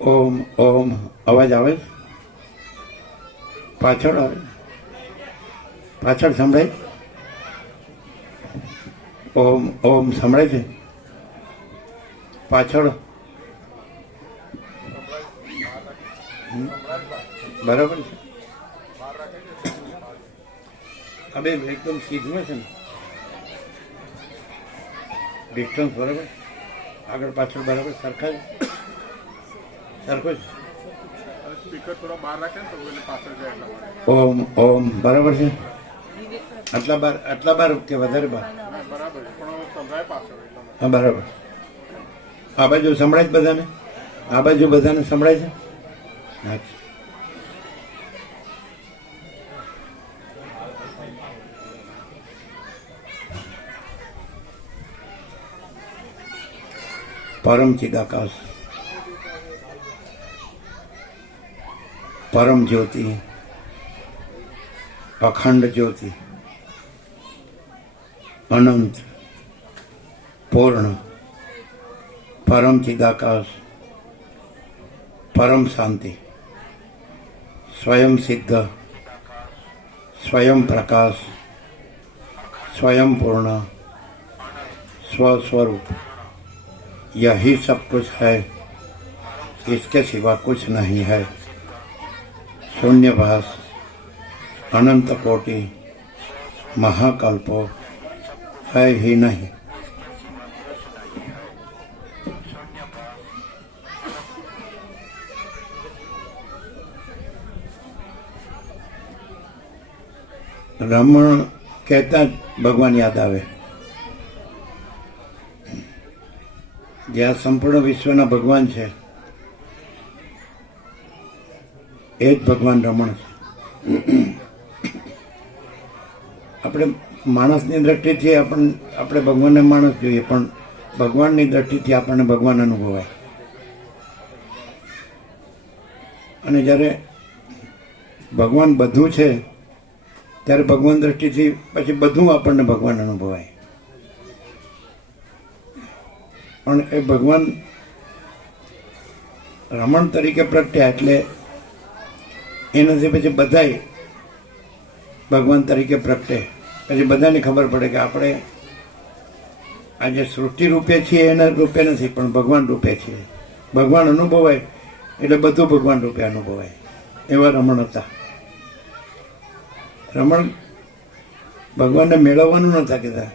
ઓમ ઓમ અવાજ આવે છે? પાછળ આવે? પાછળ સંભળાય? ઓમ ઓમ સંભળાય છે? પાછળ બરાબર છે? હવે એકદમ સીધું છે ને, ડિસ્ટન્સ બરાબર, આગળ પાછળ બરાબર સરખા છે, સરખો છે. ઓમ ઓમ બરાબર છે? આટલા બાર કે વધારે બાર? હા બરાબર. આ બાજુ સંભળાય બધાને? આ બાજુ બધાને સંભળાય છે? અચ્છા. પરમ ચિદાકાશ, પરમ જ્યોતિ, અખંડ જ્યોતિ, અનંત, પૂર્ણ, પરમ ચિદાકાશ, પરમ શાંતિ, સ્વયં સિદ્ધ, स्वयं प्रकाश, स्वयं पूर्ण, स्वस्वरूप, यही सब कुछ है, इसके सिवा कुछ नहीं है। शून्यभास, अनंत कोटि, महाकल्पो है ही नहीं। રમણ કહેતા જ ભગવાન યાદ આવે. જ્યાં સંપૂર્ણ વિશ્વના ભગવાન છે એ જ ભગવાન રમણ છે. આપણે માણસની દ્રષ્ટિથી આપણે ભગવાનને માણસ જોઈએ, પણ ભગવાનની દ્રષ્ટિથી આપણને ભગવાન અનુભવાય. અને જ્યારે ભગવાન બધું છે ત્યારે ભગવાન દ્રષ્ટિથી પછી બધું આપણને ભગવાન અનુભવાય. પણ એ ભગવાન રમણ તરીકે પ્રગટ્યા એટલે એનાથી પછી બધાય ભગવાન તરીકે પ્રગટે. પછી બધાને ખબર પડે કે આપણે આજે સૃષ્ટિ રૂપે છીએ એના રૂપે નથી, પણ ભગવાન રૂપે છીએ. ભગવાન અનુભવાય એટલે બધું ભગવાન રૂપે અનુભવાય. એવા રમણ હતા. રમણ ભગવાનને મેળવવાનું નતા કહેતા,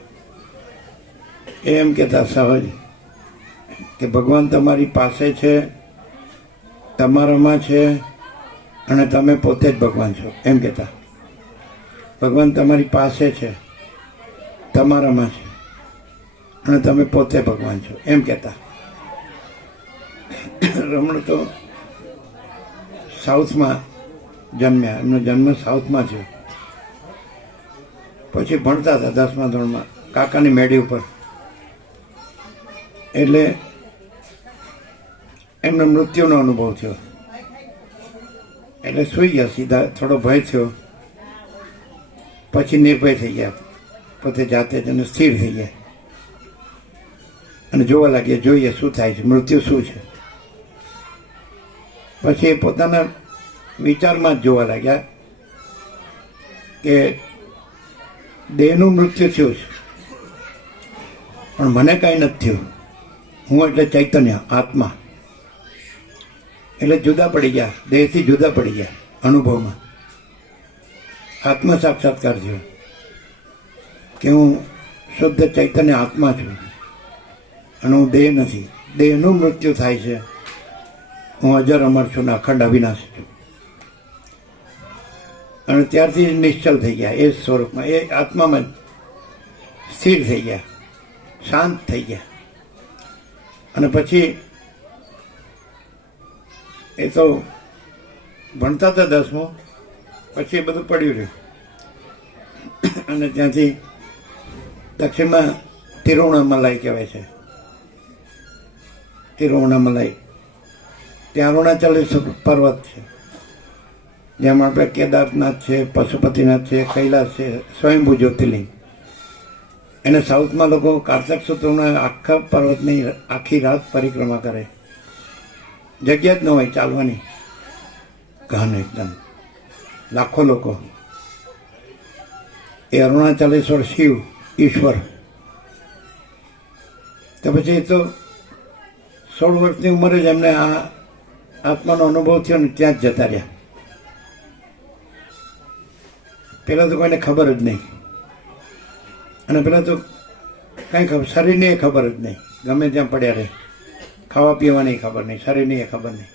એમ કહેતા સહજ કે ભગવાન તમારી પાસે છે, તમારામાં છે, અને તમે પોતે જ ભગવાન છો, એમ કહેતા. ભગવાન તમારી પાસે છે, તમારામાં છે, અને તમે પોતે ભગવાન છો, એમ કહેતા. રમણ તો સાઉથમાં જન્મ્યા, એમનો જન્મ સાઉથમાં થયો. પછી ભણતા હતા 10મા ધોરણમાં કાકાની મેડી ઉપર. એટલે એમનો મૃત્યુનો અનુભવ થયો. એટલે સૂઈ ગયા સીધા. થોડો ભય થયો, પછી નિર્ભય થઈ ગયા, પોતે જાતે જ, અને સ્થિર થઈ ગયા અને જોવા લાગ્યા, જોઈએ શું થાય છે, મૃત્યુ શું છે. પછી એ પોતાના વિચારમાં જ જોવા લાગ્યા કે દેહનું મૃત્યુ થયું છે, પણ મને કાંઈ નથી થયું. હું એટલે ચૈતન્ય, આત્મા. એટલે જુદા પડી ગયા, દેહથી જુદા પડી ગયા અનુભવમાં. આત્મ સાક્ષાત્કાર થયો કે હું શુદ્ધ ચૈતન્ય આત્મા છું અને હું દેહ નથી. દેહનું મૃત્યુ થાય છે, હું અજર અમર છું ને અખંડ અવિનાશી છું. અને ત્યારથી નિશ્ચલ થઈ ગયા, એ સ્વરૂપમાં, એ આત્મામાં સ્થિર થઈ ગયા, શાંત થઈ ગયા. અને પછી એ તો ભણતા હતા 10મું, પછી એ બધું પડ્યું રહ્યું. અને ત્યાંથી દક્ષિણમાં તિરુવણામલાઈ કહેવાય છે, તિરુવણામલાઈ. ત્યાં અરુણાચલ પર્વત છે, જેમાં આપણે કેદારનાથ છે, પશુપતિનાથ છે, કૈલાસ છે, સ્વયંભૂ જ્યોતિર્લિંગ. એને સાઉથમાં લોકો કારતક સૂત્રોના આખા પર્વતની આખી રાત પરિક્રમા કરે, જગ્યા જ ન હોય ચાલવાની, ઘન એકદમ, લાખો લોકો. એ અરુણાચલેશ્વર શિવ ઈશ્વર. તો પછી એ તો 16 વર્ષની ઉંમરે જ એમને આ આત્માનો અનુભવ થયો ને ત્યાં જ જતા રહ્યા. પહેલાં તો કોઈને ખબર જ નહીં, અને પહેલાં તો કાંઈ ખબર, શરીરની ખબર જ નહીં, ગમે ત્યાં પડ્યા રહે, ખાવા પીવાની ખબર નહીં, શરીરની ખબર નહીં,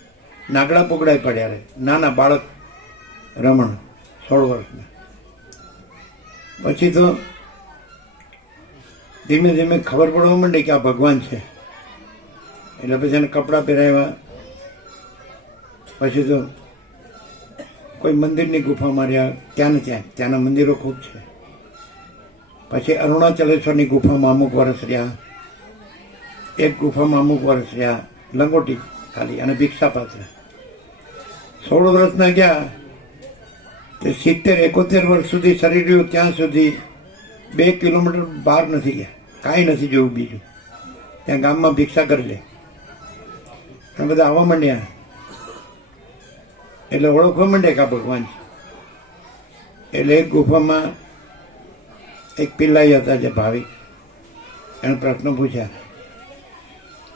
નાગડા પોગડાય પડ્યા રહે, નાના બાળક રમણ 16 વર્ષના. પછી તો ધીમે ધીમે ખબર પડવા માંડી કે આ ભગવાન છે. એટલે પછી એને કપડાં પહેરાવ્યા. પછી તો કોઈ મંદિરની ગુફામાં રહ્યા, ત્યાં ને ત્યાંના મંદિરો ખૂબ છે. પછી અરુણાચલેશ્વરની ગુફામાં અમુક વર્ષ રહ્યા, એક ગુફામાં અમુક વર્ષ રહ્યા, લંગોટી ખાલી અને ભિક્ષાપાત્ર. 16 વર્ષના ગયા તે 70-71 વર્ષ સુધી શરીર રહ્યું, ત્યાં સુધી 2 કિલોમીટર બહાર નથી ગયા, કાંઈ નથી જોયું બીજું. ત્યાં ગામમાં ભિક્ષા કરી લે અને બધા આવવા માંડ્યા. એટલે ઓળખવા માંડે કે આ ભગવાન છે. એટલે એક ગુફામાં એક પિલ્લાઈ હતા જે ભાવિક, એને પ્રશ્નો પૂછ્યા,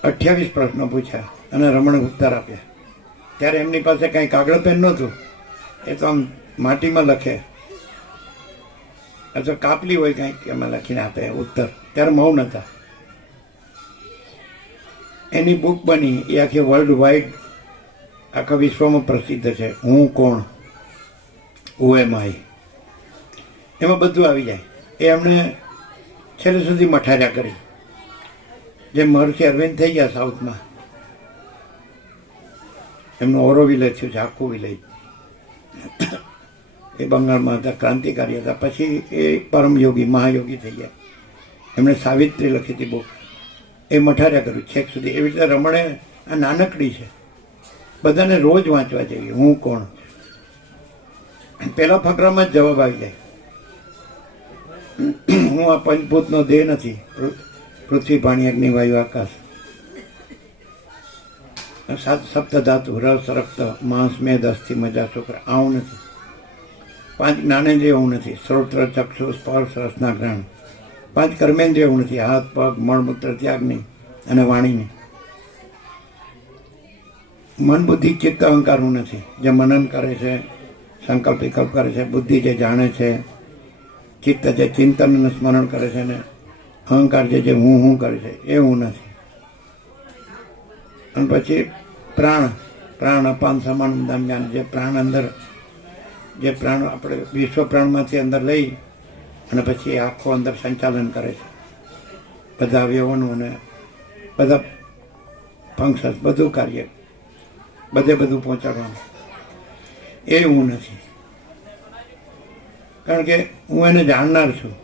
28 પ્રશ્નો પૂછ્યા અને રમણે ઉત્તર આપ્યા. ત્યારે એમની પાસે કાંઈ કાગળ પેન નહોતું, એ તો આમ માટીમાં લખે અથવા કાપલી હોય કાંઈક એમાં લખીને આપે ઉત્તર. ત્યારે મૌન હતા. એની બુક બની, એ આખી વર્લ્ડ વાઇડ આખા વિશ્વમાં પ્રસિદ્ધ છે. હું કોણ, હુ એમ આઈ, એમાં બધું આવી જાય. એ એમણે છેલ્લે સુધી મઠાર્યા કરી. જે મહર્ષિ અરવિંદ થઈ ગયા સાઉથમાં, એમનું ઓરો વિલય થયું છે, આખું વિલય. એ બંગાળમાં હતા, ક્રાંતિકારી હતા. પછી એ પરમયોગી મહાયોગી થઈ ગયા. એમણે સાવિત્રી લખી હતી બુક, એ મઠાર્યા કર્યું છેક સુધી. એવી રીતે રમણે આ નાનકડી છે, બધાને રોજ વાંચવા જોઈએ. હું કોણ, પેલા ફકરામાં જ જવાબ આવી જાય. હું આ પંચભૂતનો દેહ નથી, પૃથ્વી પાણી અગ્નિ વાયુ આકાશ, સપ્ત ધાતુ રસ રક્ત માંસ મેદ અસ્થિ મજા શુક્ર, આવું નથી. 5 જ્ઞાનેન્દ્રિય હું નથી, શ્રોત્ર ચક્ષુ સ્પર્શ રસના ગ્રહણ. 5 કર્મેન્દ્રિય હું નથી, હાથ પગ મળમૂત્ર ત્યાગની અને વાણીની. મન બુદ્ધિ ચિત્ત અહંકાર હું નથી, જે મનન કરે છે, સંકલ્પ વિકલ્પ કરે છે. બુદ્ધિ જે જાણે છે, ચિત્ત જે ચિંતન અને સ્મરણ કરે છે, ને અહંકાર જે હું કરે છે, એ હું નથી. અને પછી પ્રાણ અપાન સમાન ઉદાન જ્ઞાન, જે પ્રાણ અંદર, જે પ્રાણ આપણે વિશ્વ પ્રાણમાંથી અંદર લઈ અને પછી આખો અંદર સંચાલન કરે છે, બધા અવયવોનું અને બધા ફંક્શન, બધું કાર્ય બધું પહોંચાડવાનું. એ હું નથી, કારણ કે હું એને જાણનાર છું.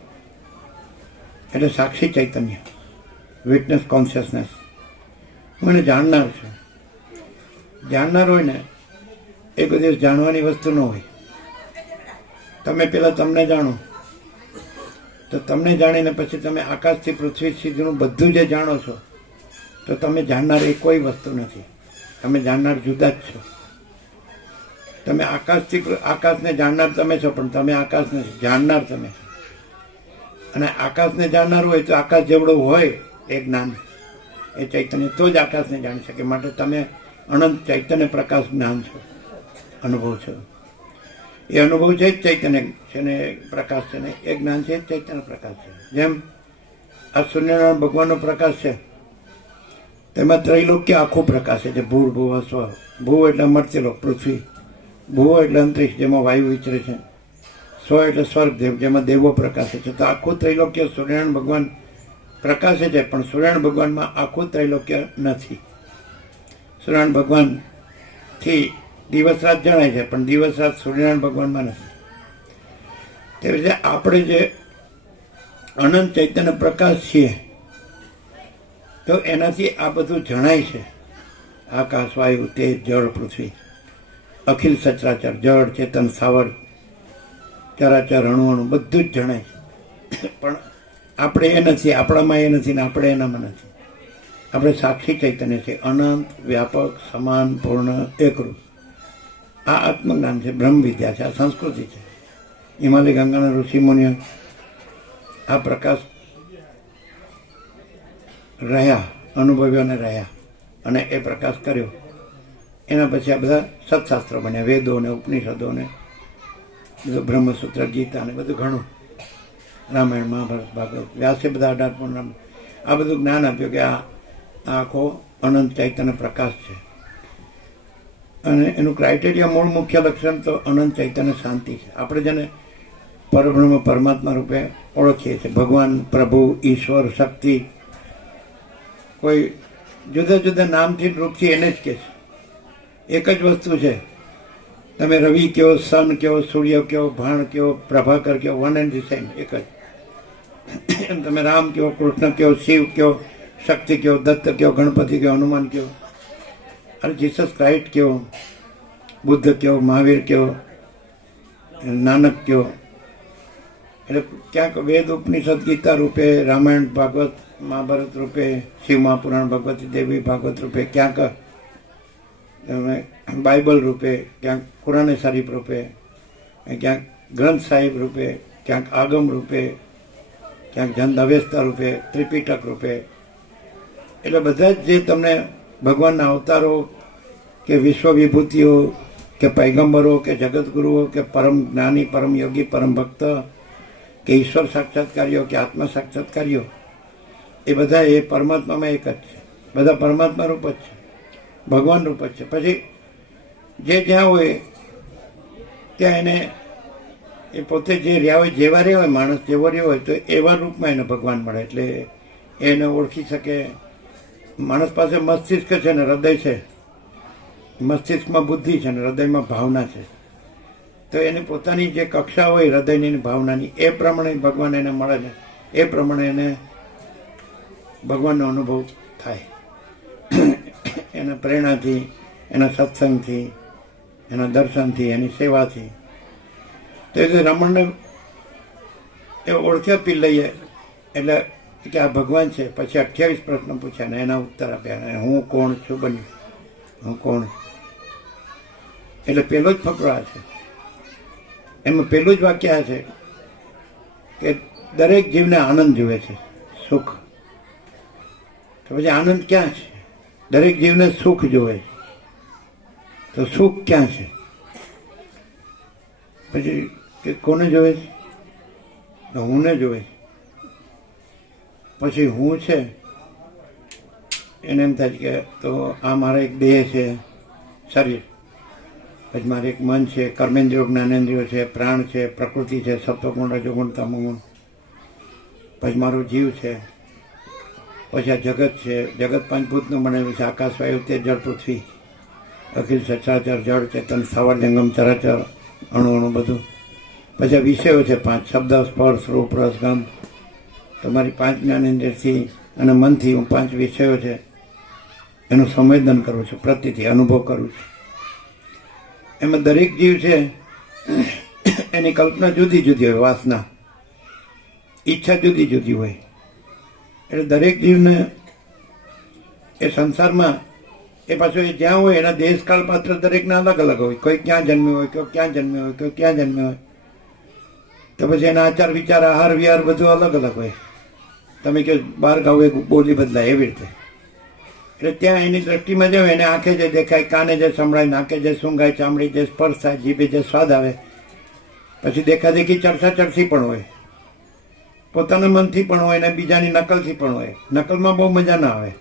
એટલે સાક્ષી ચૈતન્ય, વિટનેસ કોન્શિયસનેસ, હું એને જાણનાર છું. જાણનાર હોય ને એ કોઈ દિવસ જાણવાની વસ્તુ ન હોય. તમે પહેલાં તમને જાણો, તો તમને જાણીને પછી તમે આકાશથી પૃથ્વી સુધીનું બધું જે જાણો છો, તો તમે જાણનાર એ કોઈ વસ્તુ નથી. તમે જાણનાર જુદા જ છો. તમે આકાશને જાણનાર તમે છો, પણ તમે આકાશ નથી, જાણનાર તમે છો. અને આકાશને જાણનાર હોય તો આકાશ જેવડું હોય એ જ્ઞાન, એ ચૈતન્ય, તો જ આકાશને જાણી શકે. માટે તમે અનંત ચૈતન્ય પ્રકાશ જ્ઞાન છો, અનુભવ છો. એ અનુભવ છે જ ચૈતન્ય છે ને, પ્રકાશ છે ને, એ જ્ઞાન છે જ ચૈતન્ય પ્રકાશ છે. જેમ આ સૂર્યનારાયણ ભગવાનનો પ્રકાશ છે, તેમાં ત્રૈલોક્ય આખું પ્રકાશ છે. ભૂર ભુવ સ્વ, ભૂ એટલે મર્ત્યલોક પૃથ્વી, ભુવ એટલે અંતરિક્ષ જેમાં વાયુ વિચરે છે, સ્વ એટલે સ્વર્ગદેવ જેમાં દેવો પ્રકાશે છે. તો આખું ત્રૈલોક્ય સૂર્યનારાયણ ભગવાન પ્રકાશે છે, પણ સૂર્યનારાયણ ભગવાનમાં આખું ત્રૈલોક્ય નથી. સૂર્યનારાયણ ભગવાનથી દિવસ રાત જણાય છે, પણ દિવસ રાત સૂર્યનારાયણ ભગવાનમાં નથી. તેવી રીતે આપણે જે અનંત ચૈતન્ય પ્રકાશ છીએ, તો એનાથી આ બધું જણાય છે. આકાશ વાયુ તેજ જળ પૃથ્વી, અખિલ સચરાચર, જળ ચેતન સ્થાવર ચરાચર અણુ બધું જ જણાય છે. પણ આપણે એ નથી, આપણામાં એ નથી ને આપણે એનામાં નથી. આપણે સાક્ષી ચૈતન્ય છે, અનંત, વ્યાપક, સમાન, પૂર્ણ, એકરૂપ. આ આત્મજ્ઞાન છે, બ્રહ્મ વિદ્યા છે, આ સંસ્કૃતિ છે. હિમાલય ગંગાના ઋષિમુનિઓ આ પ્રકાશ રહ્યા, અનુભવ્યોને રહ્યા અને એ પ્રકાશ કર્યો. એના પછી આ બધા સત્શાસ્ત્રો બન્યા, વેદો ને ઉપનિષદો ને બધું, બ્રહ્મસૂત્ર, ગીતા ને બધું ઘણું, રામાયણ, મહાભારત, ભાગવત, વ્યાસે બધા 18 પૂર્ણ આ બધું જ્ઞાન આપ્યું કે આ આખો અનંત ચૈતન્ય પ્રકાશ છે. અને એનું ક્રાઇટેરિયા, મૂળ મુખ્ય લક્ષણ તો અનંત ચૈતન્ય શાંતિ છે. આપણે જેને પરબ્રહ્મ પરમાત્મા રૂપે ઓળખીએ છીએ, ભગવાન, પ્રભુ, ઈશ્વર, શક્તિ, કોઈ જુદા જુદા નામથી રૂપથી એને જ કહે છે. એક જ વસ્તુ છે. તમે રવિ કયો, સન કયો, સૂર્ય કયો, ભાણ કયો, પ્રભાકર કયો, વન એન્ડ ધી સેમ, એક જ. તમે રામ કયો, કૃષ્ણ કયો, શિવ કયો, શક્તિ કયો, દત્ત કયો, ગણપતિ કયો, હનુમાન કયો, અરે જીસસ ક્રાઇસ્ટ કયો, બુદ્ધ કયો, મહાવીર કયો, નાનક કયો. એટલે ક્યાંક વેદ, ઉપનિષદ, ગીતા રૂપે, રામાયણ, ભાગવત, મહાભારત રૂપે, શિવ મહાપુરાણ, ભગવતી દેવી ભાગવત રૂપે, ક્યાંક બાઇબલ રૂપે, ક્યાંક કુરાને શરીફ રૂપે, ક્યાંક ગ્રંથ સાહિબ રૂપે, ક્યાંક આગમ રૂપે, ક્યાંક જન અવેસ્તા રૂપે, ત્રિપિટક રૂપે. એટલે બધા જ જે તમને ભગવાનના અવતારો કે વિશ્વ વિભૂતિઓ કે પૈગંબરો કે જગતગુરુઓ કે પરમ જ્ઞાની, પરમ યોગી, પરમ ભક્ત કે ઈશ્વર સાક્ષાત્કારીઓ કે આત્મા સાક્ષાત્કારીઓ, એ બધા એ પરમાત્મામાં એક જ છે. બધા પરમાત્મા રૂપ જ છે, ભગવાન રૂપ જ છે. પછી જે જ્યાં હોય ત્યાં એને એ પોતે જે રહ્યા હોય, જેવા રહ્યા હોય, માણસ જેવો રહ્યો હોય તો એવા રૂપમાં એને ભગવાન મળે. એટલે એને ઓળખી શકે. માણસ પાસે મસ્તિષ્ક છે ને હૃદય છે. મસ્તિષ્કમાં બુદ્ધિ છે ને હૃદયમાં ભાવના છે. તો એની પોતાની જે કક્ષા હોય હૃદયની ભાવનાની, એ પ્રમાણે ભગવાન એને મળે ને એ પ્રમાણે એને ભગવાનનો અનુભવ થાય. એના પ્રેરણાથી, એના સત્સંગથી, એના દર્શનથી, એની સેવાથી. તો એ રમણને એ ઓળખ્યા પી લઈએ એટલે કે આ ભગવાન છે. પછી 28 પ્રશ્ન પૂછ્યા ને એના ઉત્તર આપ્યા. હું કોણ છું બન્યું, હું કોણ. એટલે પહેલો જ ફકરો આ છે. એમાં પહેલું જ વાક્ય આ છે કે દરેક જીવને આનંદ જુએ છે, સુખ. તો પછી આનંદ ક્યાં છે? દરેક જીવને સુખ જોવે છે, તો સુખ ક્યાં છે? પછી કે કોને જોવે છે? તો હુંને જોવે છે. પછી હું છે એને એમ થાય કે તો આ મારા એક દેહ છે, શરીર. પછી મારે એક મન છે, કર્મેન્દ્રિયો, જ્ઞાનેન્દ્રિયો છે, પ્રાણ છે, પ્રકૃતિ છે, સત્વગુણ, રજોગુણ, તમોગુણ. પછી મારું જીવ છે. પછી આ જગત છે. જગત પંચભૂતનું બનાવ્યું છે, આકાશ, વાયુ, તેજ, જળ, પૃથ્વી, અખિલ સચરાચર, જળ, ચેતન, સ્થાવર, જંગમ, ચરાચર, અણુ અણુ બધું. પછી આ વિષયો છે 5: શબ્દ, સ્પર્શ, રૂપ, રસ, ગંધ. તમારી 5 જ્ઞાનેન્દ્રિયથી અને મનથી હું 5 વિષયો છે એનું સંવેદન કરું છું, પ્રતિથી અનુભવ કરું છું. એમાં દરેક જીવ છે એની કલ્પના જુદી જુદી હોય, વાસના, ઈચ્છા જુદી જુદી હોય. એટલે દરેક જીવને એ સંસારમાં એ પાછું એ જ્યાં હોય એના દેશકાળ પાત્ર દરેકના અલગ અલગ હોય. કોઈ ક્યાં જન્મ્યો હોય, કોઈ ક્યાં જન્મ્યો હોય, કોઈ ક્યાં જન્મ્યો હોય. તો પછી એના આચાર વિચાર, આહાર વિહાર બધું અલગ અલગ હોય. તમે કહો બહાર ગાવે બોલી બદલાય એવી રીતે. એટલે ત્યાં એની દ્રષ્ટિમાં જાવ, એને આંખે જે દેખાય, કાને જે સંભળાય, નાકે જે સૂંઘાય, ચામડી જે સ્પર્શ થાય, જીભે જે સ્વાદ આવે. પછી દેખાદેખી, ચર્ચા ચરસી પણ હોય, પોતાના મનથી પણ હોય ને બીજાની નકલથી પણ હોય. નકલમાં બહુ મજા ના આવે,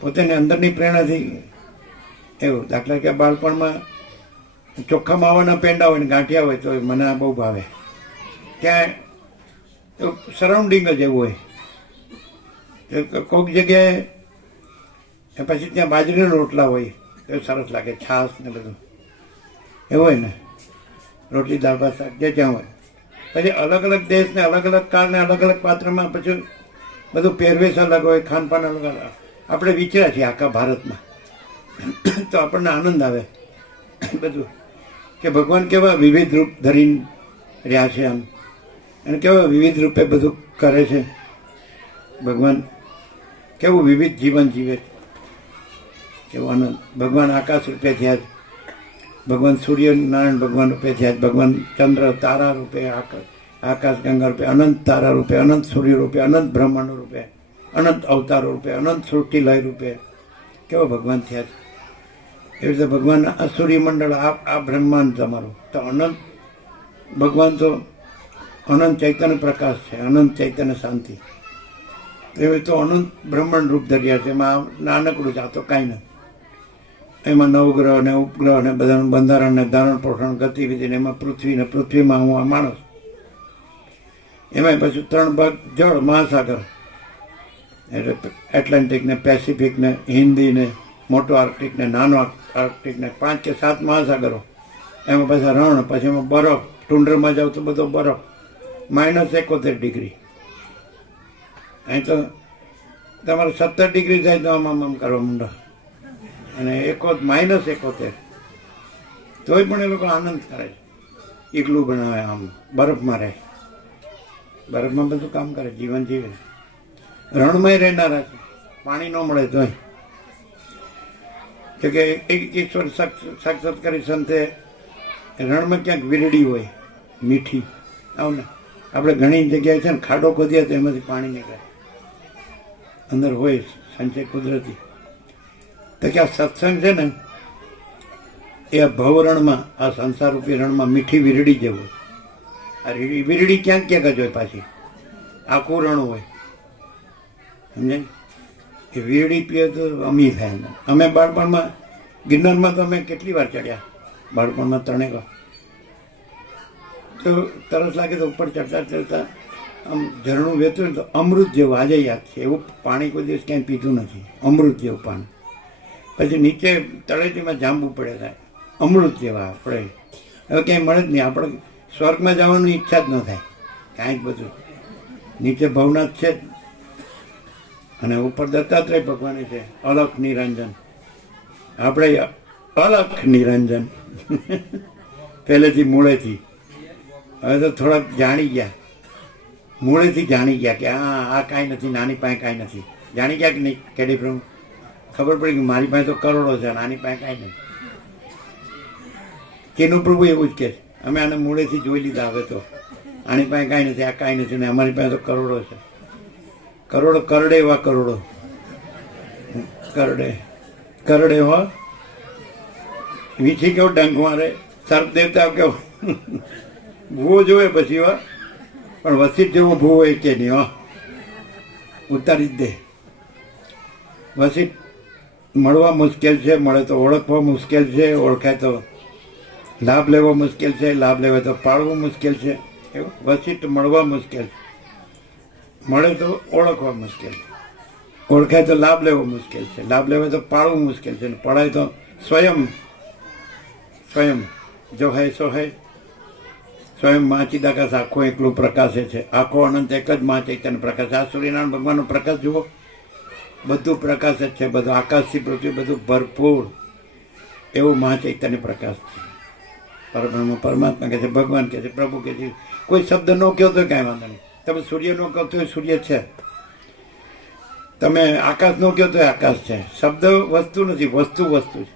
પોતાની અંદરની પ્રેરણાથી. એવું દાખલા કે બાળપણમાં ચોખ્ખા માવાના પેંડા હોય ને ગાંઠિયા હોય તો મને આ બહુ ભાવે. ત્યાં સરાઉન્ડિંગ જ એવું હોય. કોઈક જગ્યાએ પછી ત્યાં બાજરીના રોટલા હોય તો સરસ લાગે, છાશ ને બધું એવું હોય ને, રોટલી, દાળ, ભાત, શાક જે ત્યાં હોય. પછી અલગ અલગ દેશ ને અલગ અલગ કાળ ને અલગ અલગ પાત્રમાં પછી બધું પહેરવેશ અલગ હોય, ખાનપાન અલગ અલગ. આપણે વિચર્યા છીએ આખા ભારતમાં તો આપણને આનંદ આવે બધું કે ભગવાન કેવા વિવિધ રૂપ ધરીને રહ્યા છે. આમ અને કેવા વિવિધ રૂપે બધું કરે છે ભગવાન, કેવું વિવિધ જીવન જીવે છે, કેવું આનંદ. ભગવાન આકાશ રૂપે થયા છે, ભગવાન સૂર્યનારાયણ ભગવાન રૂપે થયા છે, ભગવાન ચંદ્ર તારા રૂપે, આકાશ ગંગા રૂપે, અનંત તારા રૂપે, અનંત સૂર્ય રૂપે, અનંત બ્રહ્માંડ રૂપે, અનંત અવતારો રૂપે, અનંત સૃષ્ટિ લય રૂપે કેવા ભગવાન થયા છે. એવી રીતે ભગવાન આ સૂર્યમંડળ, આ બ્રહ્માંડ તમારું તો અનંત ભગવાન તો અનંત ચૈતન્ય પ્રકાશ છે, અનંત ચૈતન્ય શાંતિ. એવી તો અનંત બ્રહ્માંડ રૂપ ધર્યા છે. એમાં નાનકડું છે, આ તો કાંઈ નથી. એમાં નવગ્રહ ને ઉપગ્રહ ને બધાનું બંધારણ ને ધારણ પોષણ ગતિવિધિ ને એમાં પૃથ્વી ને પૃથ્વીમાં હું આ માણસ, એમાં પછી 3 ભાગ જળ મહાસાગર, એટલે એટલાન્ટિક ને પેસિફિક ને હિન્દી ને મોટો આર્કટિક ને નાનો આર્કટિક ને 5 કે 7 મહાસાગરો. એમાં પાછા રણ, પછી એમાં બરફ, ટુંડ્રમાં જાવ તો બધો બરફ, -71 ડિગ્રી. અહીં તો તમારે 17 ડિગ્રી થાય તો આમ કરવા માંડો, અને -71 તોય પણ એ લોકો આનંદ કરે છે. ઈગલું બનાવે, આમ બરફમાં રહે, બરફમાં બધું કામ કરે, જીવન જીવે. રણમાં રહેનારા છે, પાણી ન મળે તોય. કે એક ઈશ્વર સાક્ષાત્કારી સંતે રણમાં ક્યાંક વીરડી હોય મીઠી, આવું ને આપણે ઘણી જગ્યાએ છે ને ખાડો ખોદીએ તો એમાંથી પાણી નીકળે, અંદર હોય સંચય કુદરતી. તો કે આ સત્સંગ છે ને એ આ ભવરણમાં, આ સંસારરૂપી રણમાં મીઠી વીરડી જેવું. આ વીરડી ક્યાંક ક્યાંક જ હોય, પાછી આખું રણ હોય, સમજાય. એ વીરડી પીએ તો અમી થાય. અમે બાળપણમાં ગિરનારમાં તો અમે કેટલી વાર ચડ્યા, બાળપણમાં 3 વાર. તો તરસ લાગે તો ઉપર ચડતા ચડતા આમ ઝરણું વહેતું ને તો અમૃત જેવું, આજે યાદ છે. એવું પાણી કોઈ દિવસ ક્યાંય પીધું નથી, અમૃત જેવું પાણી. પછી નીચે તળેટીમાં જાંબુ પડે થાય, અમૃત જેવા. આપણે હવે ક્યાંય મળે જ નહીં. આપણે સ્વર્ગમાં જવાની ઈચ્છા જ ન થાય, કાંઈ જ બધું નીચે ભવનાથ છે જ, અને ઉપર દત્તાત્રેય ભગવાન છે, અલખ નિરંજન. આપણે અલખ નિરંજન પહેલેથી મૂળેથી. હવે તો થોડાક જાણી ગયા, મૂળેથી જાણી ગયા કે આ કાંઈ નથી, નાની પાસે કાંઈ નથી. જાણી ગયા કે નહીં કેડી પ્રભુ? ખબર પડી કે મારી પાસે તો કરોડો છે, નાની પાસે કાંઈ નથી. કેનું પ્રભુ એવું જ કે છે, અમે આને મૂળેથી જોઈ લીધા. હવે તો આની પાસે કાંઈ નથી, આ કાંઈ નથી, ને અમારી પાસે તો કરોડો છે. કરોડો કરડે એવા કરોડો, કરડે હો. વીછી કેવો ડંખ મારે, સર્પ દેવતા કેવો ભૂવો જોવે પછી હો, પણ વસીટ જેવો ભૂવો એ કે નહીં હો, ઉતારી જ દે. વસીટ મળવા મુશ્કેલ છે, મળે તો ઓળખવા મુશ્કેલ છે, ઓળખાય તો લાભ લેવો મુશ્કેલ છે, લાભ લેવાય તો પાળવું મુશ્કેલ છે. એવું વસીટ મળવા મુશ્કેલ છે, મળે તો ઓળખવા મુશ્કેલ છે, ઓળખાય તો લાભ લેવો મુશ્કેલ છે, લાભ લેવાય તો પાળવું મુશ્કેલ છે, પડાય તો સ્વયં જો હૈ સો હૈ. સ્વયં મા ચિદાકાશ આખો એકલું પ્રકાશે છે, આખો અનંત એક જ મા ચૈતન્ય પ્રકાશ. આ સૂર્યનારાયણ ભગવાનનો પ્રકાશ જુઓ, બધું પ્રકાશ જ છે, બધું આકાશથી પૃથ્વી બધું ભરપૂર એવું મહા ચૈતન્ય પ્રકાશ છે. પરબ્રહ્મ પરમાત્મા કહે છે, ભગવાન કહે છે, પ્રભુ કહે છે. કોઈ શબ્દ ન કહો તો કાંઈ વાંધો નહીં. તમે સૂર્ય ન કહો તો સૂર્ય છે, તમે આકાશ ન કહો તો આકાશ છે. શબ્દ વસ્તુ નથી, વસ્તુ છે.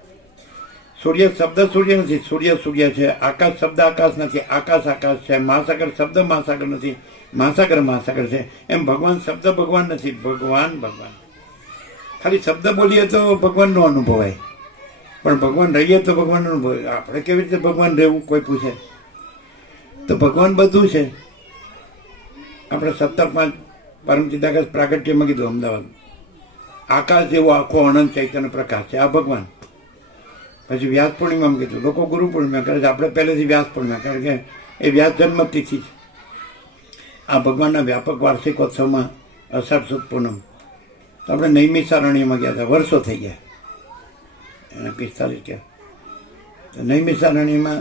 સૂર્ય શબ્દ સૂર્ય નથી, સૂર્ય છે. આકાશ શબ્દ આકાશ નથી, આકાશ છે. મહાસાગર શબ્દ મહાસાગર નથી, મહાસાગર છે. એમ ભગવાન શબ્દ ભગવાન નથી, ભગવાન. ખાલી શબ્દ બોલીએ તો ભગવાનનો અનુભવાય, પણ ભગવાન રહીએ તો ભગવાનનો અનુભવ. આપણે કેવી રીતે ભગવાન રહેવું કોઈ પૂછે તો ભગવાન બધું છે. આપણે 17 પરમ ચિદાકાશ પ્રાગટ્યમાં કીધું અમદાવાદ, આકાશ જેવો આખો અનંત ચૈતન્ય પ્રકાશ છે આ ભગવાન. પછી વ્યાસ પૂર્ણિમામાં કીધું, લોકો ગુરુ પૂર્ણિમા કરે છે, આપણે પહેલેથી વ્યાસ પૂર્ણિમા, કારણ કે એ વ્યાસ જન્મ તિથિ છે. આ ભગવાનના વ્યાપક વાર્ષિકોત્સવમાં અષાઢ સુદ પૂનમ તો આપણે નૈમિષારણ્યમાં ગયા હતા, વર્ષો થઈ ગયા, એને 45 ગયા. તો નૈમિષારણ્યમાં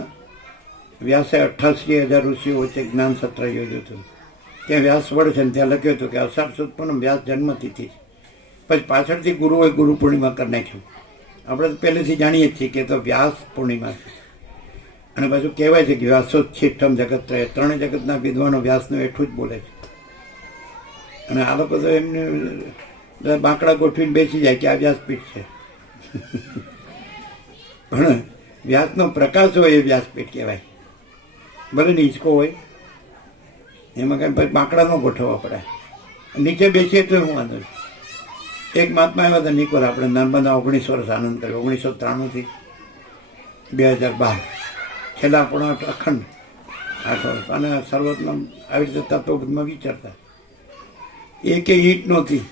વ્યાસે 88,000 ઋષિઓ વચ્ચે જ્ઞાન સત્ર યોજ્યું હતું. ત્યાં વ્યાસ વડ છે ને ત્યાં લખ્યું હતું કે અષાઢ સુદ પૂનમ વ્યાસ જન્મ તિથિ છે. પછી પાછળથી ગુરુએ ગુરુ પૂર્ણિમા કરી નાખ્યું. આપણે તો પહેલેથી જાણીએ જ છીએ કે તો વ્યાસ પૂર્ણિમા છે. અને પાછું કહેવાય છે કે વ્યાસોચ્છિષ્ટમ જગત રહે, ત્રણેય જગતના વિદ્વાનો વ્યાસનું એટલું જ બોલે છે. અને આ લોકો તો એમને બાંકડા ગોઠવીને બેસી જાય કે આ વ્યાસપીઠ છે. પણ વ્યાસનો પ્રકાશ હોય એ વ્યાસપીઠ કહેવાય. ભલે નીચકો હોય, એમાં કઈ પછી બાંકડા ન ગોઠવવા પડે, નીચે બેસીએ તો હું વાંધો નહીં. એક મહાત્મા આવ્યા હતા નિકોર, આપણે નર્મદા 19 વર્ષ આનંદ કર્યો, 1993 થી 2012, છેલ્લા આપણો અખંડ 8 વર્ષ. અને સર્વતમાં આવી રીતે તત્વમાં વિચારતા. એક ઈંટ નહોતી,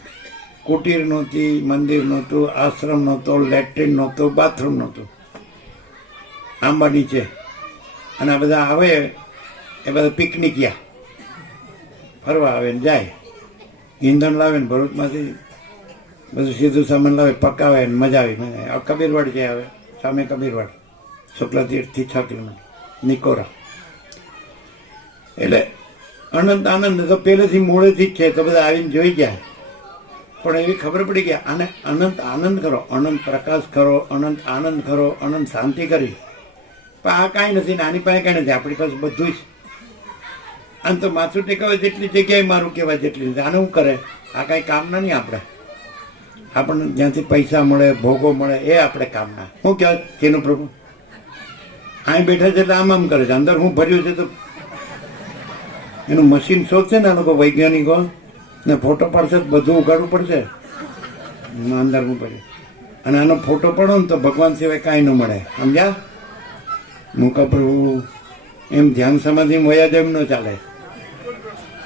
કુટીર નહોતી, મંદિર નહોતું, આશ્રમ નહોતો, લેટ્રિન નહોતો, બાથરૂમ નહોતું. આંબા નીચે. અને આ બધા આવે એ બધા પિકનિકિયા ફરવા આવે ને જાય, ઈંધણ લાવે ને ભરૂચમાંથી બધું સીધું સામાન લાવે, પકાવે ને મજા આવી. કબીરવાડ જે આવે સામે, કબીરવાડ શુક્લતીર્થથી 6 કિલોમીટર, નિકોરા. એટલે અનંત આનંદ તો પહેલેથી મૂળેથી જ છે, તો બધા આવીને જોઈ ગયા. પણ એવી ખબર પડી ગયા આને અનંત આનંદ કરો, અનંત પ્રકાશ કરો, અનંત આનંદ કરો, અનંત શાંતિ કરી. પણ આ કાંઈ નથી ને આની પાસે કાંઈ નથી, આપણી પાસે બધું જ. આમ તો માથું ટેકાવે જેટલી જગ્યાએ મારું કહેવાય જેટલી નથી. આને શું કરે? આ કાંઈ કામના નહીં. આપણને જ્યાંથી પૈસા મળે, ભોગો મળે, એ આપણે કામના. શું કહેવાય તેનું પ્રભુ અહીં બેઠા છે એટલે આમ કરે છે, અંદર હું ભર્યું છે તો એનું મશીન શોધશે ને આ લોકો વૈજ્ઞાનિકો, ને ફોટો પાડશે તો બધું ઉગાડવું પડશે અંદર હું ભર્યું. અને આનો ફોટો પડો ને તો ભગવાન સિવાય કાંઈ ન મળે. સમજ્યા? મૂકા પ્રભુ એમ ધ્યાન સમાધિ મોયા જેમ ન ચાલે.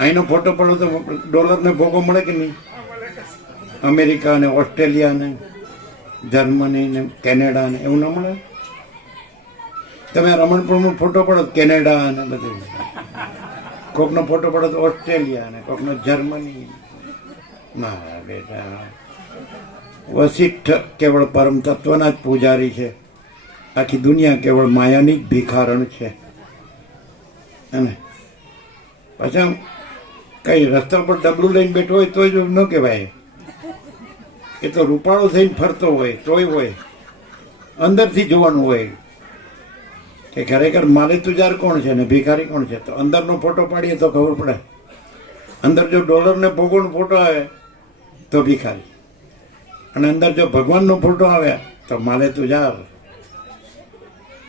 અહીંનો ફોટો પડો તો ડોલરને ભોગો મળે કે નહીં? અમેરિકા ને ઓસ્ટ્રેલિયા ને જર્મની ને કેનેડા ને એવું ન મળે. તમે રમણપુરનો ફોટો પડો કેનેડા ને બધું, કોકનો ફોટો પડો તો ઓસ્ટ્રેલિયા ને કોકનો જર્મની. ના બેટા, વશિષ્ઠ કેવળ પરમ તત્વના જ પૂજારી છે, આખી દુનિયા કેવળ માયાની જ ભિખારણ છે. અને પછી કઈ રસ્તા પર ડબલું લઈને બેઠો હોય તો જ ન કહેવાય. એ તો રૂપાળો થઈને ફરતો હોય તોય હોય, અંદરથી જોવાનું હોય કે ખરેખર માલિક તુજાર કોણ છે ને ભિખારી કોણ છે. તો અંદરનો ફોટો પાડીએ તો ખબર પડે. અંદર જો ડોલરને ભોગવવાનો ફોટો આવે તો ભિખારી, અને અંદર જો ભગવાનનો ફોટો આવે તો માલે તુજાર.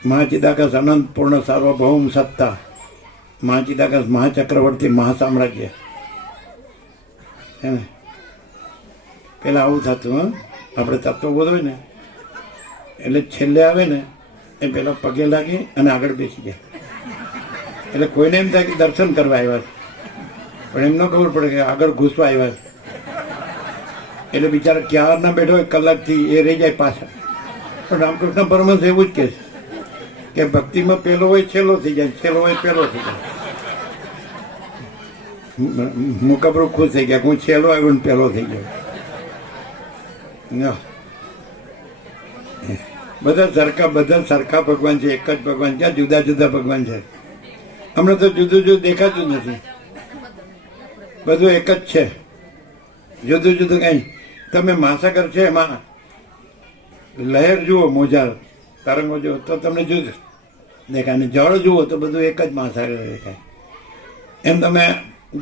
મહાચિદાકાશ અનંત પૂર્ણ સાર્વભૌમ સત્તા, મહાચિદાકાશ મહાચક્રવર્તી મહાસામ્રાજ્ય. હે ને? પેલા આવું થતું. આપણે તત્વબોધ હોય ને એટલે છેલ્લે આવે ને એ પેલા પગે લાગી અને આગળ બેસી જાય. એટલે કોઈને એમ થાય કે દર્શન કરવા આવ્યા છે, પણ એમ ન ખબર પડે કે આગળ ઘૂસવા આવ્યા છે. એટલે બિચારા ક્યાર ના બેઠો હોય કલાકથી એ રહી જાય પાછા. પણ રામકૃષ્ણ પરમહંસ એવું જ કહે છે કે ભક્તિમાં પેલો હોય છેલ્લો થઈ જાય, છેલ્લો હોય પેલો થઈ જાય. મુકાબરો ખુશ થઈ ગયા, હું છેલ્લો આવ્યો ને પેલો થઈ ગયો. બધા સરખા ભગવાન છે, એક જ ભગવાન. ક્યાં જુદા જુદા ભગવાન છે? હમણાં તો જુદું જુદું દેખાતું નથી, બધું એક જ છે. જુદું જુદું કઈ. તમે મહાસાગર છે એમાં લહેર જુઓ, મોજા તરંગો જુઓ તો તમને જુદું દેખાય, અને જળ જુઓ તો બધું એક જ મહાસાગર દેખાય. એમ તમે